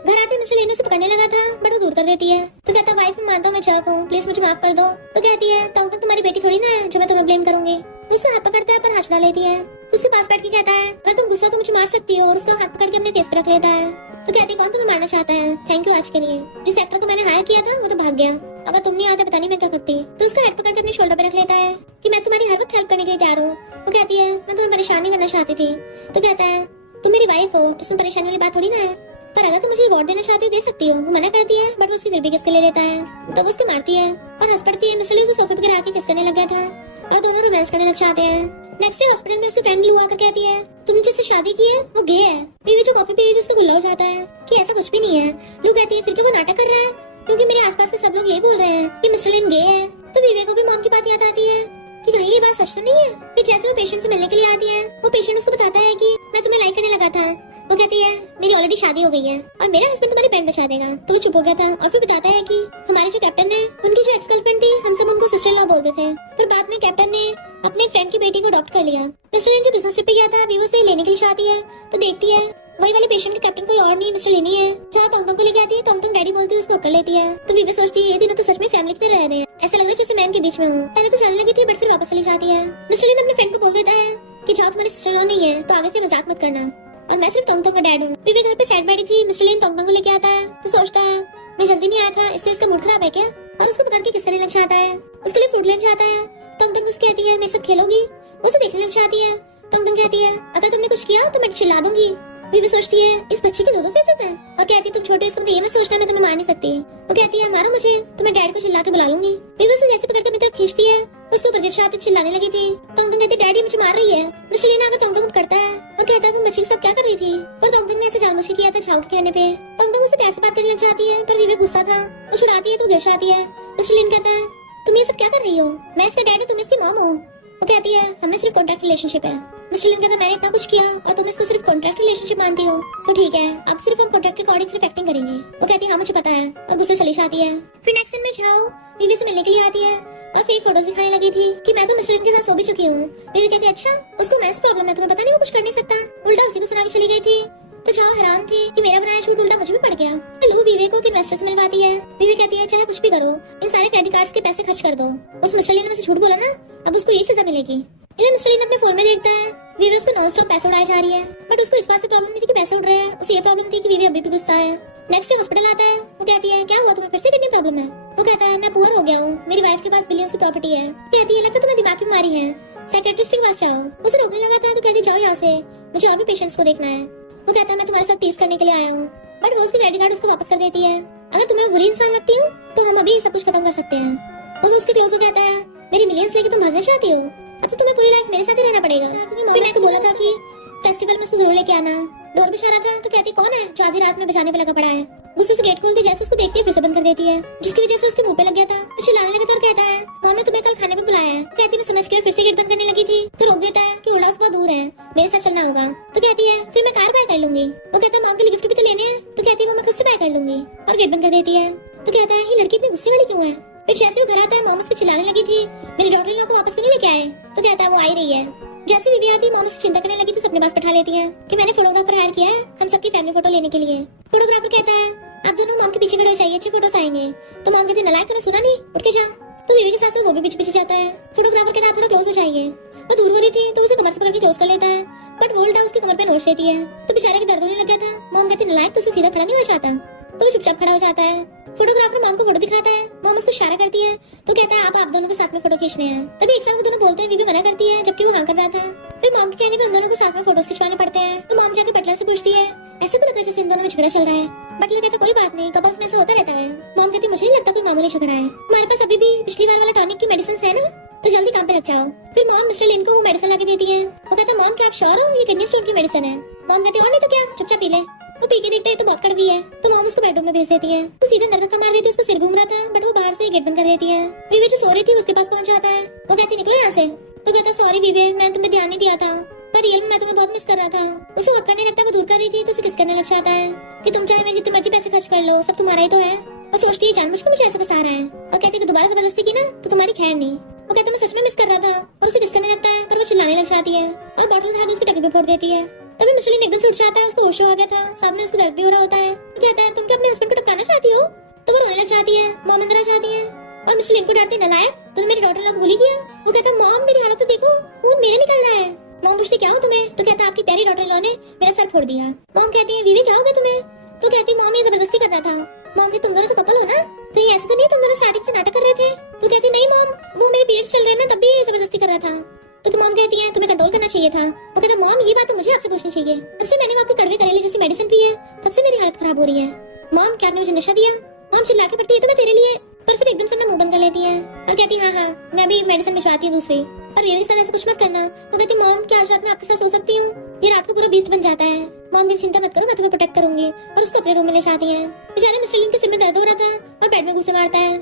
घर आते मिस्टर लेने से पकड़ने लगा था बट वो दूर कर देती है। तो कहता वाइफ मैं मानता हूँ मैं चाक हूँ, प्लीज मुझे माफ कर दो। तो कहती है तब तक तुम्हारी बेटी थोड़ी ना है जो मैं तुम्हें ब्लेम करूंगी। उसका हाथ पकड़ता है पर हंस लेती है। उसके पास बैठ के कहता है अगर तुम गुस्सा तो मुझे मार सकती हो। और उसका हाथ पकड़ के अपने फेस पे रख लेता है। तो कहती कौन तुम्हें मारना चाहता है, थैंक यू आज के लिए। जिस एक्टर को मैंने हायर किया था वो तो भाग गया, अगर तुम नहीं आते पता नहीं मैं क्या करती। तो उसका हेड पकड़ के अपने शोल्डर पे रख लेता है कि मैं तुम्हारी हर वक्त हेल्प करने के लिए तैयार हूँ। वो कहती है मैं तुम्हें परेशान नहीं करना चाहती थी। तो कहता है तुम मेरी वाइफ हो, इसमें परेशानी वाली बात थोड़ी ना है, पर अगर तुम मुझे रिवॉर्ड देना चाहती हो दे सकती हो। वो मना करती है बट वो उसकी फिर भी किस के ले लेता है। तो वो उसको मारती है और हंस पड़ती है। मिस्टर ली उसे सोफे पे गिरा के किस करने लग गया था और दोनों रोमांस करने लग जाते हैं। नेक्स्ट डे हॉस्पिटल में उसकी फ्रेंड लू आकर कहती है तुमने जिससे शादी की है वो गे है। वीवी जो कॉफी पी रही थी उसको गुल्ला हो जाता है कि ऐसा कुछ भी नहीं है। लू कहती है फिर क्यों वो नाटक कर रहा है, क्योंकि मेरे आसपास के सब लोग ये बोल रहे हैं कि मिस्टर लिन गे है। तो वीवी को भी मॉम की बात याद आती है कि कहीं ये बात सच तो नहीं है। फिर जैसे वो पेशेंट से मिलने के लिए आती है वो पेशेंट उसको बताता है कि मैं तुम्हें लाइक करने लगा था। वो कहती है मेरी ऑलरेडी शादी हो गई है और मेरा हस्बैंड तुम्हारी बैंड बचा देगा। तो वो चुप हो गया था और फिर बताता है कि हमारे जो कैप्टन है उनकी जो एक्स गर्लफ्रेंड थी हम सब उनको सिस्टर लॉ बोलते थे, पर बाद में कैप्टन ने अपने फ्रेंड की बेटी को अडॉप्ट कर लिया। मिस्टर लिन जो बिजनेस ट्रिप पे गया था वीवो से लेने के लिए आती है तो देखती है वही वाले पेशेंट के कैप्टन कोई और नहीं मिस्टर लिन ही है। जहाँ तोंगतोंग को लेके आती है तोंगतोंग डैडी बोलती है उसको कर लेती है। तो वीवी सोचती है ये तीनों तो सच में फैमिली की तरह रह रहे हैं, ऐसा लग रहा है जैसे मैं इनके बीच में हूँ। पहले तो चलने लगी थी बट फिर वापस चली जाती है। मिस्टर लिन अपने फ्रेंड को बोल देता है कि जाओ तुम्हारी सिस्टर लॉ नहीं है तो आगे से मजाक मत करना और मैं सिर्फ तोंगतोंग का डैड हूँ। वीवी घर पे सैड बैठी थी। मिस्टर लिन तोंगतोंग को लेके आता है तो सोचता है मैं जल्दी नहीं आया था इसलिए इसका मूड खराब है क्या, और उसको पकड़ के किस करने लग जाता है। उसके लिए फूड लेने जाता है। तोंगतोंग उससे कहती है मेरे साथ खेलोगी। उसे देखने लग जाती है। तोंगतोंग कहती है अगर तुमने कुछ किया तो मैं चिल्ला दूंगी। वीवी सोचती है इस बच्ची के दो फेसेस हैं और कहती है तुम छोटे इसको ये मत सोचना मैं तुम्हें मार नहीं सकती। वो कहती है मारो मुझे तो मैं डैड को चिल्ला के बुला लूंगी। वीवी उसे जैसे पकड़कर मेरी तरफ खींचती है उसको ऊपर गिर जाती चिल्लाने लगी थी। तोंगतोंग कहती डैडी मुझे मार रही है। मिस्टर लिन आकर तोंगतोंग करता है और कहता है तुम बच्ची के साथ क्या कर रही थी, पर तोंगतोंग ने ऐसे जानबूझ के किया था छाव के कहने पे। तोंगतोंग उससे प्यार से बात करने लग जाती है पर वीवी गुस्सा था, वो छुड़ाती है तो गिर जाती है। मिस्टर लिन कहता है तुम ये सब क्या कर रही हो, मैं इसका डैड हूँ तुम इसकी मॉम हो। वो कहती है हमें सिर्फ कॉन्ट्रैक्ट रिलेशनशिप है। मिस्टर लिन कहता मैंने इतना कुछ किया और तुम इसको सिर्फ कॉन्ट्रैक्ट रिलेशनशिप मानती हो तो ठीक है अब सिर्फ हम कॉन्ट्रैक्ट के अकॉर्डिंग सिर्फ एक्टिंग करेंगे। वो कहती है हाँ मुझे पता है और गुस्से चली जाती है। फिर नेक्स्ट सीन में जाओ वीवी से मिलने के लिए आती है और फेक फोटोज दिखाने लगी थी कि मैं तो मिस्टर लिन के साथ सो भी चुकी हूँ। वीवी कहती है अच्छा उसको मैथ्स प्रॉब्लम है तुम्हें पता नहीं वो कुछ कर नहीं सकता, उल्टा उसी को सुना के चली गई थी। तो जाओ हैरान थी कि मेरा बनाया झूठ उल्टा मुझे भी पड़ गया। लू वीवी को इन्वेस्टर से मिलवाती है। वीवी कहती है चाहे कुछ भी करो इन सारे क्रेडिट कार्ड्स के पैसे खर्च कर दो। उस मिस्टर लिन ने मुझे झूठ बोला ना अब उसको ये सजा मिलेगी। इन्हें मिस्टर लिन अपने फोन में देखता है वीवी उसको नॉन स्टॉप पैसे उड़ाई जा रही है बट उसको इस बात से प्रॉब्लम नहीं थी कि पैसे उड़ रहे हैं, उसे ये प्रॉब्लम थी कि वीवी अभी भी गुस्सा है। नेक्स्ट हॉस्पिटल आता है। वो कहती है क्या हुआ तुम्हें, फिर से किडनी प्रॉब्लम है? वो कहता है मैं पुअर हो गया हूँ, मेरी वाइफ के पास बिलियंस की प्रॉपर्टी है। कहती है लगता है तुम्हें दिमाग की बीमारी है, साइकियाट्रिस्ट के पास जाओ। उसे रोकने लगा था तो कहती जाओ यहाँ से, मुझे और भी पेशेंट्स को देखना है। वो कहता है मैं तुम्हारे साथ टीज करने के लिए आया हूँ, बट वो उसकी क्रेडिट कार्ड उसको वापस कर देती है। अगर तुम्हें बुरी इंसान लगती हूँ तो हम अभी सब कुछ खत्म कर सकते हैं। वो उसके क्लोज हो कहता है मेरी मिलियंस लेके तुम भागना चाहती हो, अब तो तुम्हें पूरी लाइफ मेरे साथ ही रहना पड़ेगा। क्योंकि मॉम ने उसको बोला था कि फेस्टिवल में उसको जरूर लेके आना। डोर बजा रहा था तो कहती कौन है जो आधी रात में बजाने पे लगा पड़ा है। गुस्से से गेट खोलती, जैसे उसको देखती है फिर से बंद कर देती है, जिसकी वजह से उसके मुंह पे लग गया था। तो चिल्लाने लगा था और कहता है मॉम ने तुम्हें कल खाने पे बुलाया है। कहती मैं समझ के फिर से गेट बंद करने लगी थी तो रोक देता है कि ओल्ड हाउस बहुत दूर है, मेरे साथ चलना होगा। तो कहती है फिर मैं कार बाय कर लूंगी। वो कहता है मॉम के लिए गिफ्ट भी तो लेने हैं। तो कहती है वो मैं खुद से बाय कर लूंगी और गेट बंद कर देती है। तो कहता है ये लड़की इतनी गुस्से वाली क्यों है? फिर जैसे वो घर आता है मॉम उस पे चिल्लाने लगी थी मेरी डॉटर इन लोगों को वापस क्यों नहीं लेके आए। तो कहता है वो आई रही है। जैसे बीवी आती मॉम उससे चिंता करने लगी तो अपने पास बैठा लेती है कि मैंने फोटोग्राफर हायर किया है हम सबकी फैमिली फोटो लेने के लिए। फोटोग्राफर कहता है आप दोनों मॉम के पीछे खड़े हो जाइए, अच्छे फोटोस आएंगे। तो मॉम कहती नलायक तूने सुना नहीं, उठ के जा। तो बीवी के साथ साथ वो भी पीछे पीछे जाता है। फोटोग्राफर कहता है थोड़ा क्लोज हो जाइए। वो दूर हो रही थी तो उसे कमर से पकड़ के क्लोज कर लेता है, बट वो उल्टा उसकी कमर पे नोच देती है। तो बेचारे के दर्द होने लग गया था। मॉम कहती नलायक तो उसे सीधा खड़ा नहीं हो जाता। तो वो चुपचाप खड़ा हो जाता है। फोटोग्राफर मॉम को फोटो दिखाता है, मॉम उसको इशारा करती है तो कहता है आप दोनों के साथ में फोटो खींचने हैं। तभी एक साथ वो दोनों बोलते हैं, बीवी मना करती है जबकि वो हाँ कर रहा था। फिर मॉम के कहने पे उन दोनों को साथ में फोटोज खिंचवाने पड़ते हैं। तो मॉम जाके बटलर से पूछती है ऐसे को लग रहा है जैसे इन दोनों में झगड़ा चल रहा है। बटलर कहता कोई बात नहीं, कपल्स में ऐसा होता रहता है। मॉम कहती मुझे नहीं लगता कोई मामूली झगड़ा है, हमारे पास अभी भी पिछली बार वाला टॉनिक की मेडिसिन है ना, तो जल्दी काम पे लग जाओ। फिर मॉम मिस्टर लिन को वो मेडिसिन लाके देती है। वो कहता मॉम क्या आप श्योर हो ये किडनी स्टोन की मेडिसिन है? मॉम कहती और नहीं तो क्या, चुपचाप पी ले। वो पी के देखता है तो बहुत कड़वी है। तो मॉम उसको बेडरूम में भेज देती है। तो सीधे नरक मार देती है, उसका सिर घूम रहा था बट वो बाहर से गेट बंद कर देती है। बीवी जो सो रही थी उसके पास पहुंच जाता है। वो कहती निकलो यहाँ से। तो कहता सॉरी बीवी मैं तुम्हें ध्यान नहीं दिया था, पर रियल में मैं तुम्हें बहुत मिस कर रहा था। उसे वक्त करने लगता है, वो दूर कर रही थी तो उसे किस करने लग जाता है कि तुम चाहे मैं जितने मर्जी पैसे खर्च कर लो सब तुम्हारा ही तो है। और सोचती है जानबूझ के मुझे ऐसे फंसा रहा है और कहती है दोबारा जबरदस्ती की ना तो तुम्हारी खैर नहीं। वो कहता मैं सच में मिस कर रहा था और उसे किस करने लगता है, पर वो चिल्लाने लग जाती है और बॉटल उठा के उसके टकले पे फोड़ देती है। तभी मिस्टर लिन एकदम छूट जाता है, उसको होश आ गया था, साथ में उसको दर्द भी हो रहा होता है। तो कहता है तुम क्या अपने हस्बैंड को टपकाना चाहती हो? तो वो रोने लग जाती है, मॉम अंदर आ जाती है और मिस्टर लिन को डांटते नलायक तूने मेरी डॉटर लोग भूली किया। वो कहता मॉम मेरी हालत तो देखो, खून मेरे निकल रहा है। मॉम पूछती क्या हो तुम्हें? तो कहता आपकी प्यारी डॉटर इन ने मेरा सर फोड़ दिया। मॉम कहती है बीवी क्या हो गया तुम्हें? तो कहती मॉम ये जबरदस्ती कर रहा था। मॉम की तुम दोनों तो कपल हो ना, तो ये ऐसे तो नहीं तुम दोनों स्टार्टिंग से नाटक कर रहे थे? तो कहती नहीं मॉम वो मेरे पीरियड्स चल रहे हैं ना तब भी ये जबरदस्ती कर रहा था। तो मॉम कहती है तुम्हें कंट्रोल करना चाहिए था। वो कहता मॉम ये बात तो मुझे आपसे पूछनी चाहिए, तब से मैंने वो आपकी कड़वे करेले जैसी मेडिसिन पी है तब से मेरी हालत खराब हो रही है। मॉम क्या आपने मुझे नशा दिया? मॉम चिल्ला के पड़ती है तो मैं तेरे लिए, पर फिर एकदम से अपना मुंह बंद कर लेती है और कहती है हाँ मैं भी मेडिसिन भिजवाती हूँ दूसरी, पर ये तरह से कुछ मत करना। वो कहती मॉम क्या आज रात में आपके साथ सो सकती हूँ? ये रात को पूरा बीस्ट बन जाता है। मॉम की चिंता मत करो मैं तुम्हें प्रोटेक्ट करूंगी और उसको अपने रूम में ले जाती है। बेचारे मिस्टर लिन के सिर में दर्द हो रहा था और बेड में घुसे मारता है।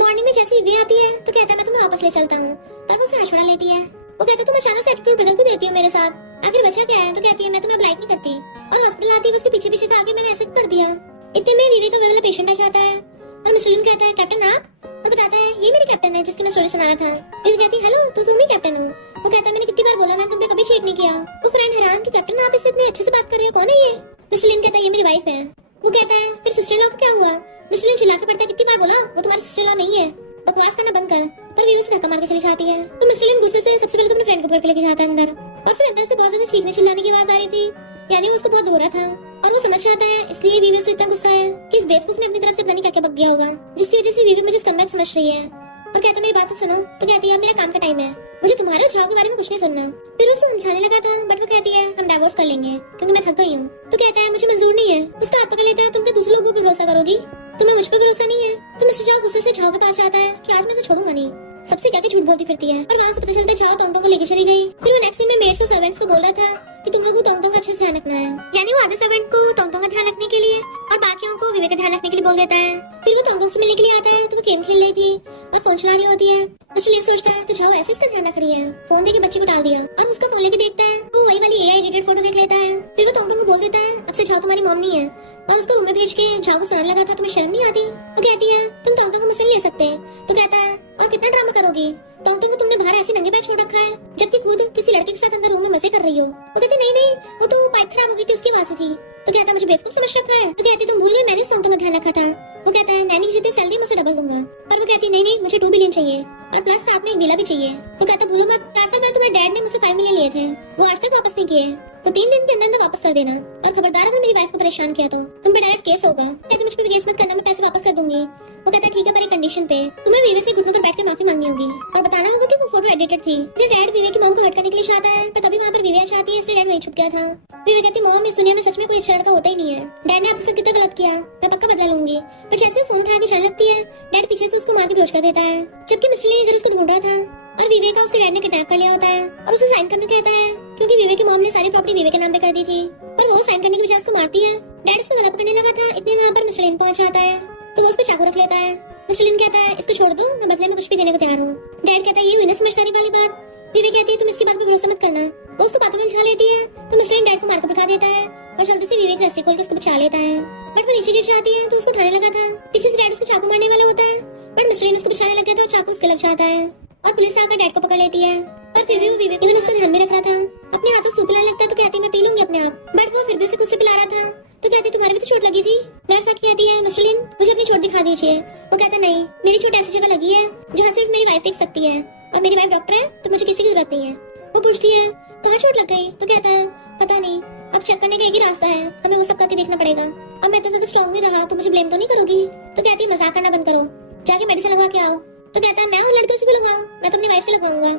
मॉर्निंग में जैसे वे आती है तो कहता है मैं तुम्हें वापस ले चलता हूँ, पर वो उसे छुड़ा लेती है। वो कहता तुम अचानक से एटीट्यूड बदल क्यों देती हो मेरे साथ, आखिर बचा क्या है? तो कहती है मैं तुम्हें लाइक नहीं करती। और हॉस्पिटल आती है उसके पीछे पीछे था आगे मैंने ऐसे कर दिया। इतने में वीवी का वे वाला पेशेंट आ जाता है और मिस्टर लिन कहता है कैप्टन आप, और बताता है ये मेरे कैप्टन है जिसकी मैं स्टोरी सुना रहा था। वीवी कहती है हेलो तो तुम ही कैप्टन हो? वो कहता है मैंने कितनी बार बोला मैंने तुम पे कभी चीट नहीं किया। वो फ्रेंड हैरान कि कैप्टन आप इससे इतने अच्छे से बात कर रहे हो, कौन है ये? मिस्टर लिन कहता है ये मेरी वाइफ है। वो कहता है फिर सिस्टर लॉ को क्या हुआ? मिस्टर लिन चिल्ला के पड़ता है कितनी बार बोला वो तुम्हारी सिस्टर लॉ नहीं है, बकवास करना बंद कर। पर वीवी से धक्का मार के चली जाती है। तो मिस्टर लिन गुस्से से सबसे पहले तो अपने फ्रेंड को पकड़ के लेके जाता है अंदर, और फिर अंदर से बहुत ज्यादा चीखने चिल्लाने की आवाज आ रही थी, यानी वो उसको बहुत हो रहा था और वो समझ जाता है इसलिए वीवी से इतना गुस्सा है कि इस बेवकूफ ने अपनी तरफ से पता नहीं क्या क्या बक गया होगा जिसकी वजह से वीवी मुझे कमबैक समझ रही है। और कहता मेरी बात तो सुनो। तो कहती है मेरा काम का टाइम है, मुझे तुम्हारे झाव के बारे में कुछ नहीं सुनना। फिर वो समझाने लगा था बट वो कहती है हम डाइवोर्स कर लेंगे क्योंकि मैं थक गई हूँ। तो कहता है मुझे मंजूर नहीं है। उसका हाथ पकड़ लेता है तुम क्या दूसरे लोगों पर भरोसा करोगी? तुम्हें मुझ पर भरोसा नहीं है? तो मिस्टर झाव गुस्से से झाव के पास जाता है कि आज मैं इसे छोड़ूंगा नहीं, सबसे क्या झूठ बोलती फिरती है। और वहाँ से पता चलता है झाव टोंग को लेके चली गई। फिर वो नेक्स्ट सीन में मेड्स और सर्वेंट्स को बोल रहा था कि तुम लोगों को टोंग का अच्छे से ध्यान रखना है, यानी वो आधे सर्वेंट को टोंग का ध्यान रखने के लिए और बाकियों को विवेक का ध्यान रखने के लिए बोल देता है। फिर वो टोंग से मिलने के लिए आता है तो वो गेम खेल रही थी और फोन चला रही होती है। मिस्टर लिन सोचता है तो झाओ ऐसे इसका ध्यान रख रही है, फोन देके बच्चे को डाल दिया और उसका फोन लेके देखता है वो वही वाली एआई एडिटेड फोटो देख लेता है। फिर वो टोंग को बोल देता है अब से झाओ तुम्हारी मॉम नहीं है, और उसको रूम में भेज के झाओ को सुनाने लगा था तुम्हें शर्म नहीं आती? वो कहती है तुम टोंग को मुझसे नहीं ले सकते। तो कहता है और कितना ड्रामा करोगी, टोंग को तुमने बाहर ऐसे नंगे पैर छोड़ रखा है जबकि खुद किसी लड़के के साथ अंदर रूम में मजे कर रही हो। वो कहती नहीं नहीं वो तो पाइप खराब हो गई थी उसकी वजह से थी। तो कहता मुझे बेवकूफ समझ रखा है? तो कहती तुम भूल गई मैंने उस टोंग का ध्यान रखा था। वो कहता है नैनी की जितनी सैलरी मुझे डबल दूंगा, पर वो कहती नहीं नहीं मुझे 2 बिलियन चाहिए और प्लस साथ में एक विला भी चाहिए। तो कहता भूलो मत लास्ट टाइम तुम्हारे डैड ने मुझसे 5 मिलियन लिए थे वो आज तक वापस नहीं किए, तो 3 दिन के अंदर वापस कर देना। और खबरदार अगर मेरी वाइफ को परेशान किया तो तुम पे डायरेक्ट केस होगा। कहती मुझ पे केस मत करना, मैं पैसे वापस कर दूंगी। वो कहता है ठीक है पर एक कंडीशन पे, तुम्हें विवे से घुटनों पर बैठ के माफी मांगनी होगी और बताना होगा कि वो फोटो एडिटेड थी। फिर डैड विवे की मॉम को हट करने के लिए चाहता है पर तभी वहाँ पर विवे आती है, इसलिए डैड वहीं छुप गया था। विवे कहती मॉम इस दुनिया में सच में कोई अच्छा लड़का होता ही नहीं है। डैड ने आपसे कितना गलत किया, मैं पक्का बदला लूंगी। पर जैसे फोन उठा के चलने लगती है डैड पीछे से उसको मार के बेहोश कर देता है, जबकि मिस्टर ली इधर उसको ढूंढ रहा था और विवे का उसके डैड ने किडनैप कर लिया होता है और उसे साइन करने कहता है क्योंकि विवे की मॉम ने सारी प्रॉपर्टी विवे के नाम पे कर दी थी, पर वो साइन करने की बजाय उसको मारती है। डैड उसको गला पकड़ने लगा था, इतने वहाँ पर मिस्टर लिन पहुंच जाता है तो वो उसको चाकू रख लेता है। मिस्टर लिन कहता है इसको छोड़ दो, मैं बदले में कुछ भी देने को तैयार हूँ। डैड कहता है ये हुई ना समझदारी वाली बात। विवे कहती है तुम इसकी बात पे भरोसा मत करना। वो उसको बातों में उलझा लेती है तो मिस्टर लिन डैड को मारकर बिठा देता है और जल्दी से विवे की रस्सी खोल के उसको बचा लेता है। बट वो नीचे गिर जाती है तो उसको उठाने लगा था, पीछे से डैड उसको चाकू मारने वाला होता है बट मिस्टर लिन उसको बचाने लगा था और चाकू उसके लग जाता है और पुलिस आकर डैड को पकड़ लेती है। पर फिर भी वो विवेक इवन उसका ध्यान में रख रहा था। अपने हाथों सूप पिलाने लगता है तो कहती मैं पी लूंगी अपने आप, बट वो फिर भी उसे खुद से पिला रहा था तो कहती तुम्हारी भी तो चोट लगी थी। नर्स आके कहती है मिस्टर लिन मुझे अपनी चोट दिखा दीजिए। वो कहता नहीं मेरी चोट ऐसी जगह लगी है जहाँ सिर्फ मेरी वाइफ देख सकती है और मेरी वाइफ डॉक्टर है तो मुझे किसी की जरूरत नहीं है। वो पूछती है कहाँ चोट लग गई तो कहता है पता नहीं, अब चेक करने का एक ही रास्ता है, हमें वो सब करके देखना पड़ेगा। अब मैं तो ज्यादा स्ट्रॉन्ग नहीं रहा तो मुझे ब्लेम तो नहीं करोगी। तो कहती है मजाक करना बंद करो, जाके मेडिसिन लगवा के आओ। तो कहता है मैं उन लड़कियों से क्यों लगवाऊं, मैं तो अपनी वाइफ से लगवाऊंगा।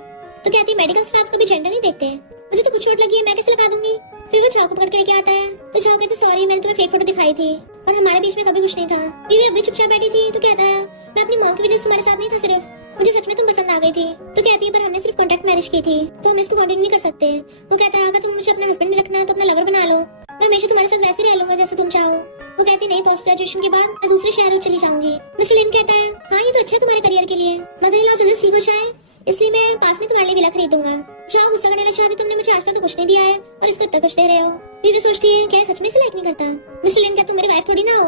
तो कहती है मेडिकल स्टाफ कभी जेंडर नहीं देखते, मुझे तो कुछ चोट लगी है मैं कैसे लगा दूंगी। फिर वो चाकू पकड़ के लेके आता है तो चाकू कहते सॉरी मैंने तुम्हें फेक फोटो दिखाई थी और हमारे बीच में कभी कुछ नहीं था। बीवी अभी चुपचाप बैठी थी तो कहता है मैं अपनी मॉम की वजह से तुम्हारे साथ नहीं था, सिर्फ मुझे सच में तुम पसंद आ गई थी। तो कहती है पर हमने सिर्फ कॉन्ट्रैक्ट मैरिज की थी तो हम इसको कंटिन्यू नहीं कर सकते। वो कहता है अगर तुम मुझे अपना हस्बैंड नहीं रखना तो अपना लवर बना लो, मैं हमेशा तुम्हारे साथ वैसे रह लूंगा जैसे तुम चाहो। वो कहती नहीं पोस्ट ग्रेजुएशन के बाद मैं दूसरे शहर चली जाऊंगी। मिस्टर लिन कहता है हाँ ये तो अच्छा है तुम्हारे करियर के लिए, मदर इन लॉ जल्दी ठीक हो जाए इसलिए मैं पास में तुम्हारे लिए विला खरीदूंगा। जाओ गुस्सा करने लग जाती, तुमने मुझे आज तक तो कुछ नहीं दिया है और इसको इतना कुछ दे रहे हो। बीवी सोचती है क्या सच में इसे लाइक नहीं करता। मिस्टर लिन कहता तुम मेरी वाइफ थोड़ी ना हो,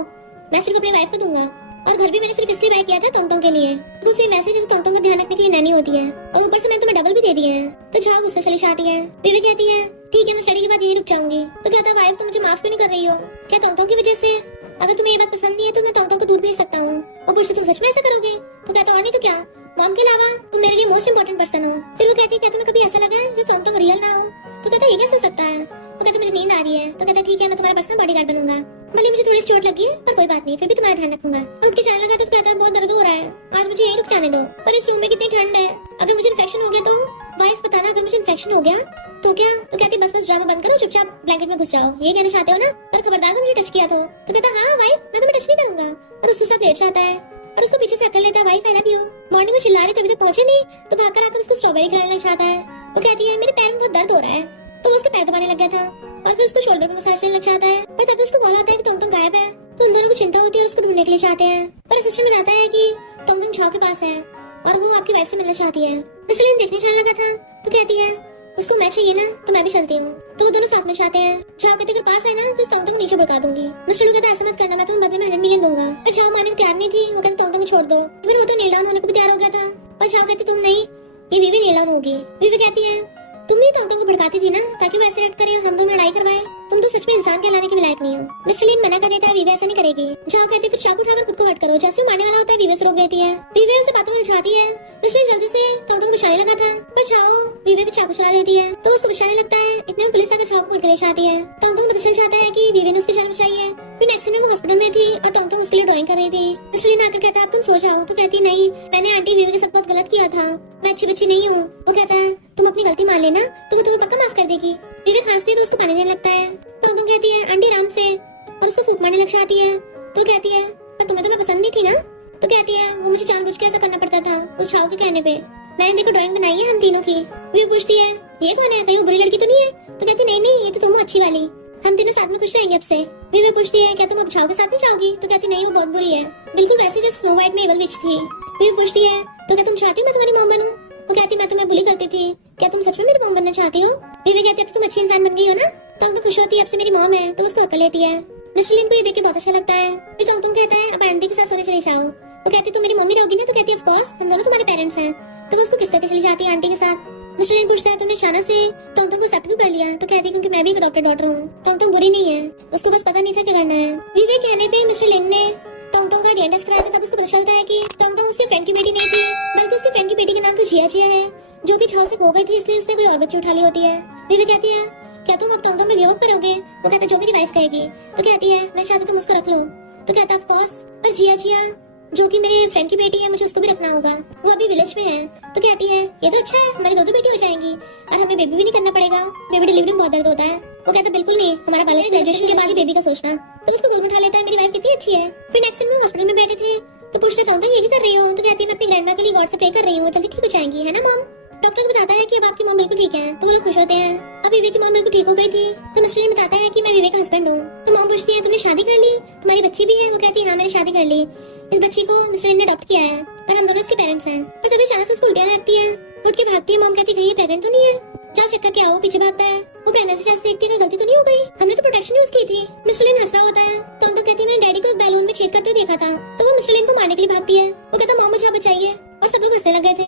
मैं सिर्फ अपनी वाइफ को दूंगा और घर भी मैंने सिर्फ इसलिए बाय किया था टोंग के लिए। दूसरी मैसेज टोंग का ध्यान रखने के लिए नैनी होती है और ऊपर से मैंने तुम्हें डबल भी दे दिया है। तो जाओ गुस्सा चली जाती है। बीवी कहती है ठीक है मैं स्टडी के बाद यही रुक जाऊंगी। तो कहता है वाइफ तुम मुझे माफ क्यों नहीं कर रही हो, क्या टोंग की वजह से? अगर तुम्हें ये बात पसंद नहीं है तो मैं टोंग को दूर भेज सकता हूँ। और पूछती तुम सच में ऐसा करोगे? तो कहता और नहीं तो क्या, मॉम के अलावा तुम मेरे लिए मोस्ट इंपोर्टेंट पर्सन हो। फिर वो कहती है क्या तुम्हें कभी ऐसा लगा है जो टोंग रियल ना हो? तो कहता ये कैसे हो सकता है? वो कहता मुझे नींद आ रही है। तो कहता ठीक है मैं तुम्हारा पर्सनल बॉडीगार्ड बनूंगा, भले मुझे थोड़ी सी चोट लगी है पर कोई बात नहीं, फिर भी तुम्हारा ध्यान रखूंगा। और उठ के जाने लगा तो कहता है बहुत दर्द हो रहा है, आज मुझे यही रुक जाने दो, पर इस रूम में कितनी ठंड है, अगर मुझे इन्फेक्शन हो गया तो? वाइफ बताना अगर मुझे इन्फेक्शन हो गया तो क्या? तो कहती बस ड्रामा बंद करो, चुपचाप ब्लैंकेट में घुस जाओ, ये कहना चाहते हो ना? पर खबरदार अगर मुझे टच किया तो कहता हाँ वाइफ मैं तुम्हें टच नहीं करूंगा और उसके साथ लेट जाता है और उसको पीछे से अकड़ लेता है wife I love you. Morning में चिल्ला रहे थे अभी तक पहुंचे नहीं तो भागकर आकर उसको स्ट्रॉबेरी खिलाने लग जाता है। वो कहती है मेरे पैर में बहुत दर्द हो रहा है तो वो उसके पैर दबाने लग गया था और फिर उसको शोल्डर पे मसाज करने लग जाता है। पर तब उसको कॉल आता है कि टोंग गायब है तो उन दोनों को चिंता होती है और उसको ढूंढने के लिए चाहते हैं। पर असिस्टेंट बताता है कि टोंग झाओ के पास है और वो आपकी वाइफ से मिलना चाहती है। मिस्टर लिन देखने चलने लगा था तो कहती है उसको मैं चाहिए ना तो मैं भी चलती हूँ। तो वो दोनों साथ में जाते हैं। झाओ कहते अगर पास है ना तो टोंग को नीचे भड़का दूंगी। मिस्टर लिन कहता ऐसा मत करना, मैं तुम्हें बदले में 100 मिलियन दूंगा। पर झाओ मानने को तैयार नहीं थी, वो कहते टोंग को छोड़ दो। इवन वो तो नील डाउन होने को भी तैयार हो गया था पर झाओ कहती तुम नहीं, ये बीवी नील डाउन होगी। बीवी कहती है तुम ही टोंग को भड़काती थी ना ताकि वो ऐसे रेड करे और हम दोनों लड़ाई करवाए, तुम तो सच में इंसान कहलाने के भी लायक नहीं हो। मिस्टर लिन मना कर देता है वीवे ऐसा नहीं करेगी। झाओ कहते फिर चाकू उठाकर खुद को हट करो। जैसे वो मारने वाला होता है वीवे से रोक देती है। वीवे उसे बातों में उलझाती है। मिस्टर लिन जल्दी से टोंग को बिछाने लगा था पर झाओ वीवे पे चाकू चला देती है तो उसको बिछाने लगता है। इतने में पुलिस आकर झाओ को पकड़ के ले जाती है। टोंग को पता चल जाता है कि वीवे ने उसकी जान बचाई है। फिर नेक्स्ट में वो हॉस्पिटल में थी और टोंग उसके लिए ड्राइंग कर रही थी। मिस्टर लिन आकर कहता है अब तुम सो जाओ। तो कहती नहीं मैंने आंटी वीवे के साथ बहुत गलत किया था, मैं अच्छी बच्ची नहीं हूँ। वो कहता है तुम अपनी गलती मान लेना तो वो तुम्हें पक्का माफ कर देगी। वीवे खांसती है तो उसको पानी देने लगता है। टोंग कहती है आंटी आराम से और उसको फूंक मारने लग जाती है। तो कहती है पर तुम्हें तो मैं पसंद नहीं थी ना? तो कहती है वो मुझे जानबूझ के ऐसा करना पड़ता था उस झाओ के कहने पे, मैंने देखो ड्राइंग बनाई है हम तीनों की। वीवे पूछती है ये कौन है, कहीं वो बुरी लड़की तो नहीं है? तो कहती नहीं नहीं ये तो तुम अच्छी वाली, हम तीनों साथ में खुश रहेंगे अब से। वीवे पूछती है क्या तुम अब झाओ के साथ नहीं जाओगी? तो कहती नहीं वो बहुत बुरी है, बिल्कुल वैसे जैसे स्नो वाइट में एवल विच थी। वीवे पूछती है तो क्या तुम चाहती हो मैं तुम्हारी मॉम बनूं? वो कहती मैं तुम्हें बुली करती थी, क्या तुम सच में मेरी मॉम बनना चाहती हो? वीवे कहती है तुम अच्छी इंसान बन गई हो ना? टोंग खुश होती है अब से मेरी मॉम है तो उसको हक लेती है। मिस्टर लिन को ये देख के बहुत अच्छा लगता है। फिर टोंग कहता है अब आंटी के साथ सोने चली जाओ। वो कहती तुम मेरी मम्मी रहोगी ना? तो कहती है ऑफ कोर्स हम दोनों तुम्हारे पेरेंट्स हैं। तो वो उसको किस तरह चली जाती है आंटी के साथ। मिस्टर लिन पूछता है तुमने अचानक से टोंग को एक्सेप्ट क्यों कर लिया? तो कहती है क्योंकि मैं भी एक डॉक्टर डॉटर हूँ। टोंग बुरी नहीं है, उसको बस पता नहीं था क्या करना है। वीवे कहने पे मिस्टर लिन ने टोंग का डीएनए टेस्ट कराया था तब उसको पता चलता है कि टोंग उसके फ्रेंड की बेटी नहीं थी बल्कि उसके फ्रेंड की बेटी का नाम तो जिया जिया है जो कि झाओ से खो गई थी इसलिए उसने कोई और बच्ची उठा ली होती है। वीवे कहती है क्या तुम अब टोंग में गिव अप करोगे? वो कहता जो मेरी वाइफ कहेगी। तो कहती है मैं चाहता तुम उसको रख लो। तो कहता ऑफ कोर्स, पर जिया जो कि मेरे फ्रेंड की बेटी है, मुझे उसको भी रखना होगा, वो अभी विलेज में है। तो कहती है ये तो अच्छा है, हमारी दो बेटी हो जाएंगी और हमें बेबी भी नहीं करना पड़ेगा, बेबी डिलीवरी में बहुत दर्द होता है। वो कहता बिल्कुल नहीं, हमारा बाल ग्रेजुएशन के बाद ही बेबी का सोचना। तो उसको गोद में उठा लेता है, मेरी वाइफ कितनी अच्छी है। फिर नेक्स्ट दिन हॉस्पिटल में बैठे थे तो पूछते थे ये भी कर रही हो? तो कहती है मैं अपनी ग्रैंडमा के लिए गॉड से प्रे कर रही हूँ, जल्दी ठीक हो जाएंगी, है ना मॉम? डॉक्टर को बताता है कि अब आपकी मॉम बिल्कुल ठीक है। तो वो लोग खुश होते हैं। अब विवेक की मॉम बिल्कुल ठीक हो गई थी। तो मिस्टर लिन बताता है कि मैं विवेक का हस्बैंड हूँ। तो मॉम पूछती है तुमने शादी कर ली, तुम्हारी बच्ची भी है? वो कहती है हाँ मैंने शादी कर ली, इस बच्ची को मिस्टर लिन ने अडॉप्ट किया है, पर हम दोनों इसके पेरेंट्स हैं। पर तभी अचानक से उसको उल्टियाँ लगती है, उठ के भागती है। मॉम कहती है कहीं प्रेग्नेंट तो नहीं है, जाओ चेक करके आओ। पीछे भागता है, वो प्रेगनेंसी टेस्ट देखती है, गलती तो नहीं हो गई, हमने तो प्रोटेक्शन यूज की थी। मिस्टर लिन हंस रहा होता है। तो उनको कहती है मैंने डैडी को बैलून में छेद करते हुए देखा था। तो वो मिस्टर लिन को मारने के लिए भागती है। वो कहता मॉम मुझे बचाइए, और सब लोग हंसने लग गए थे।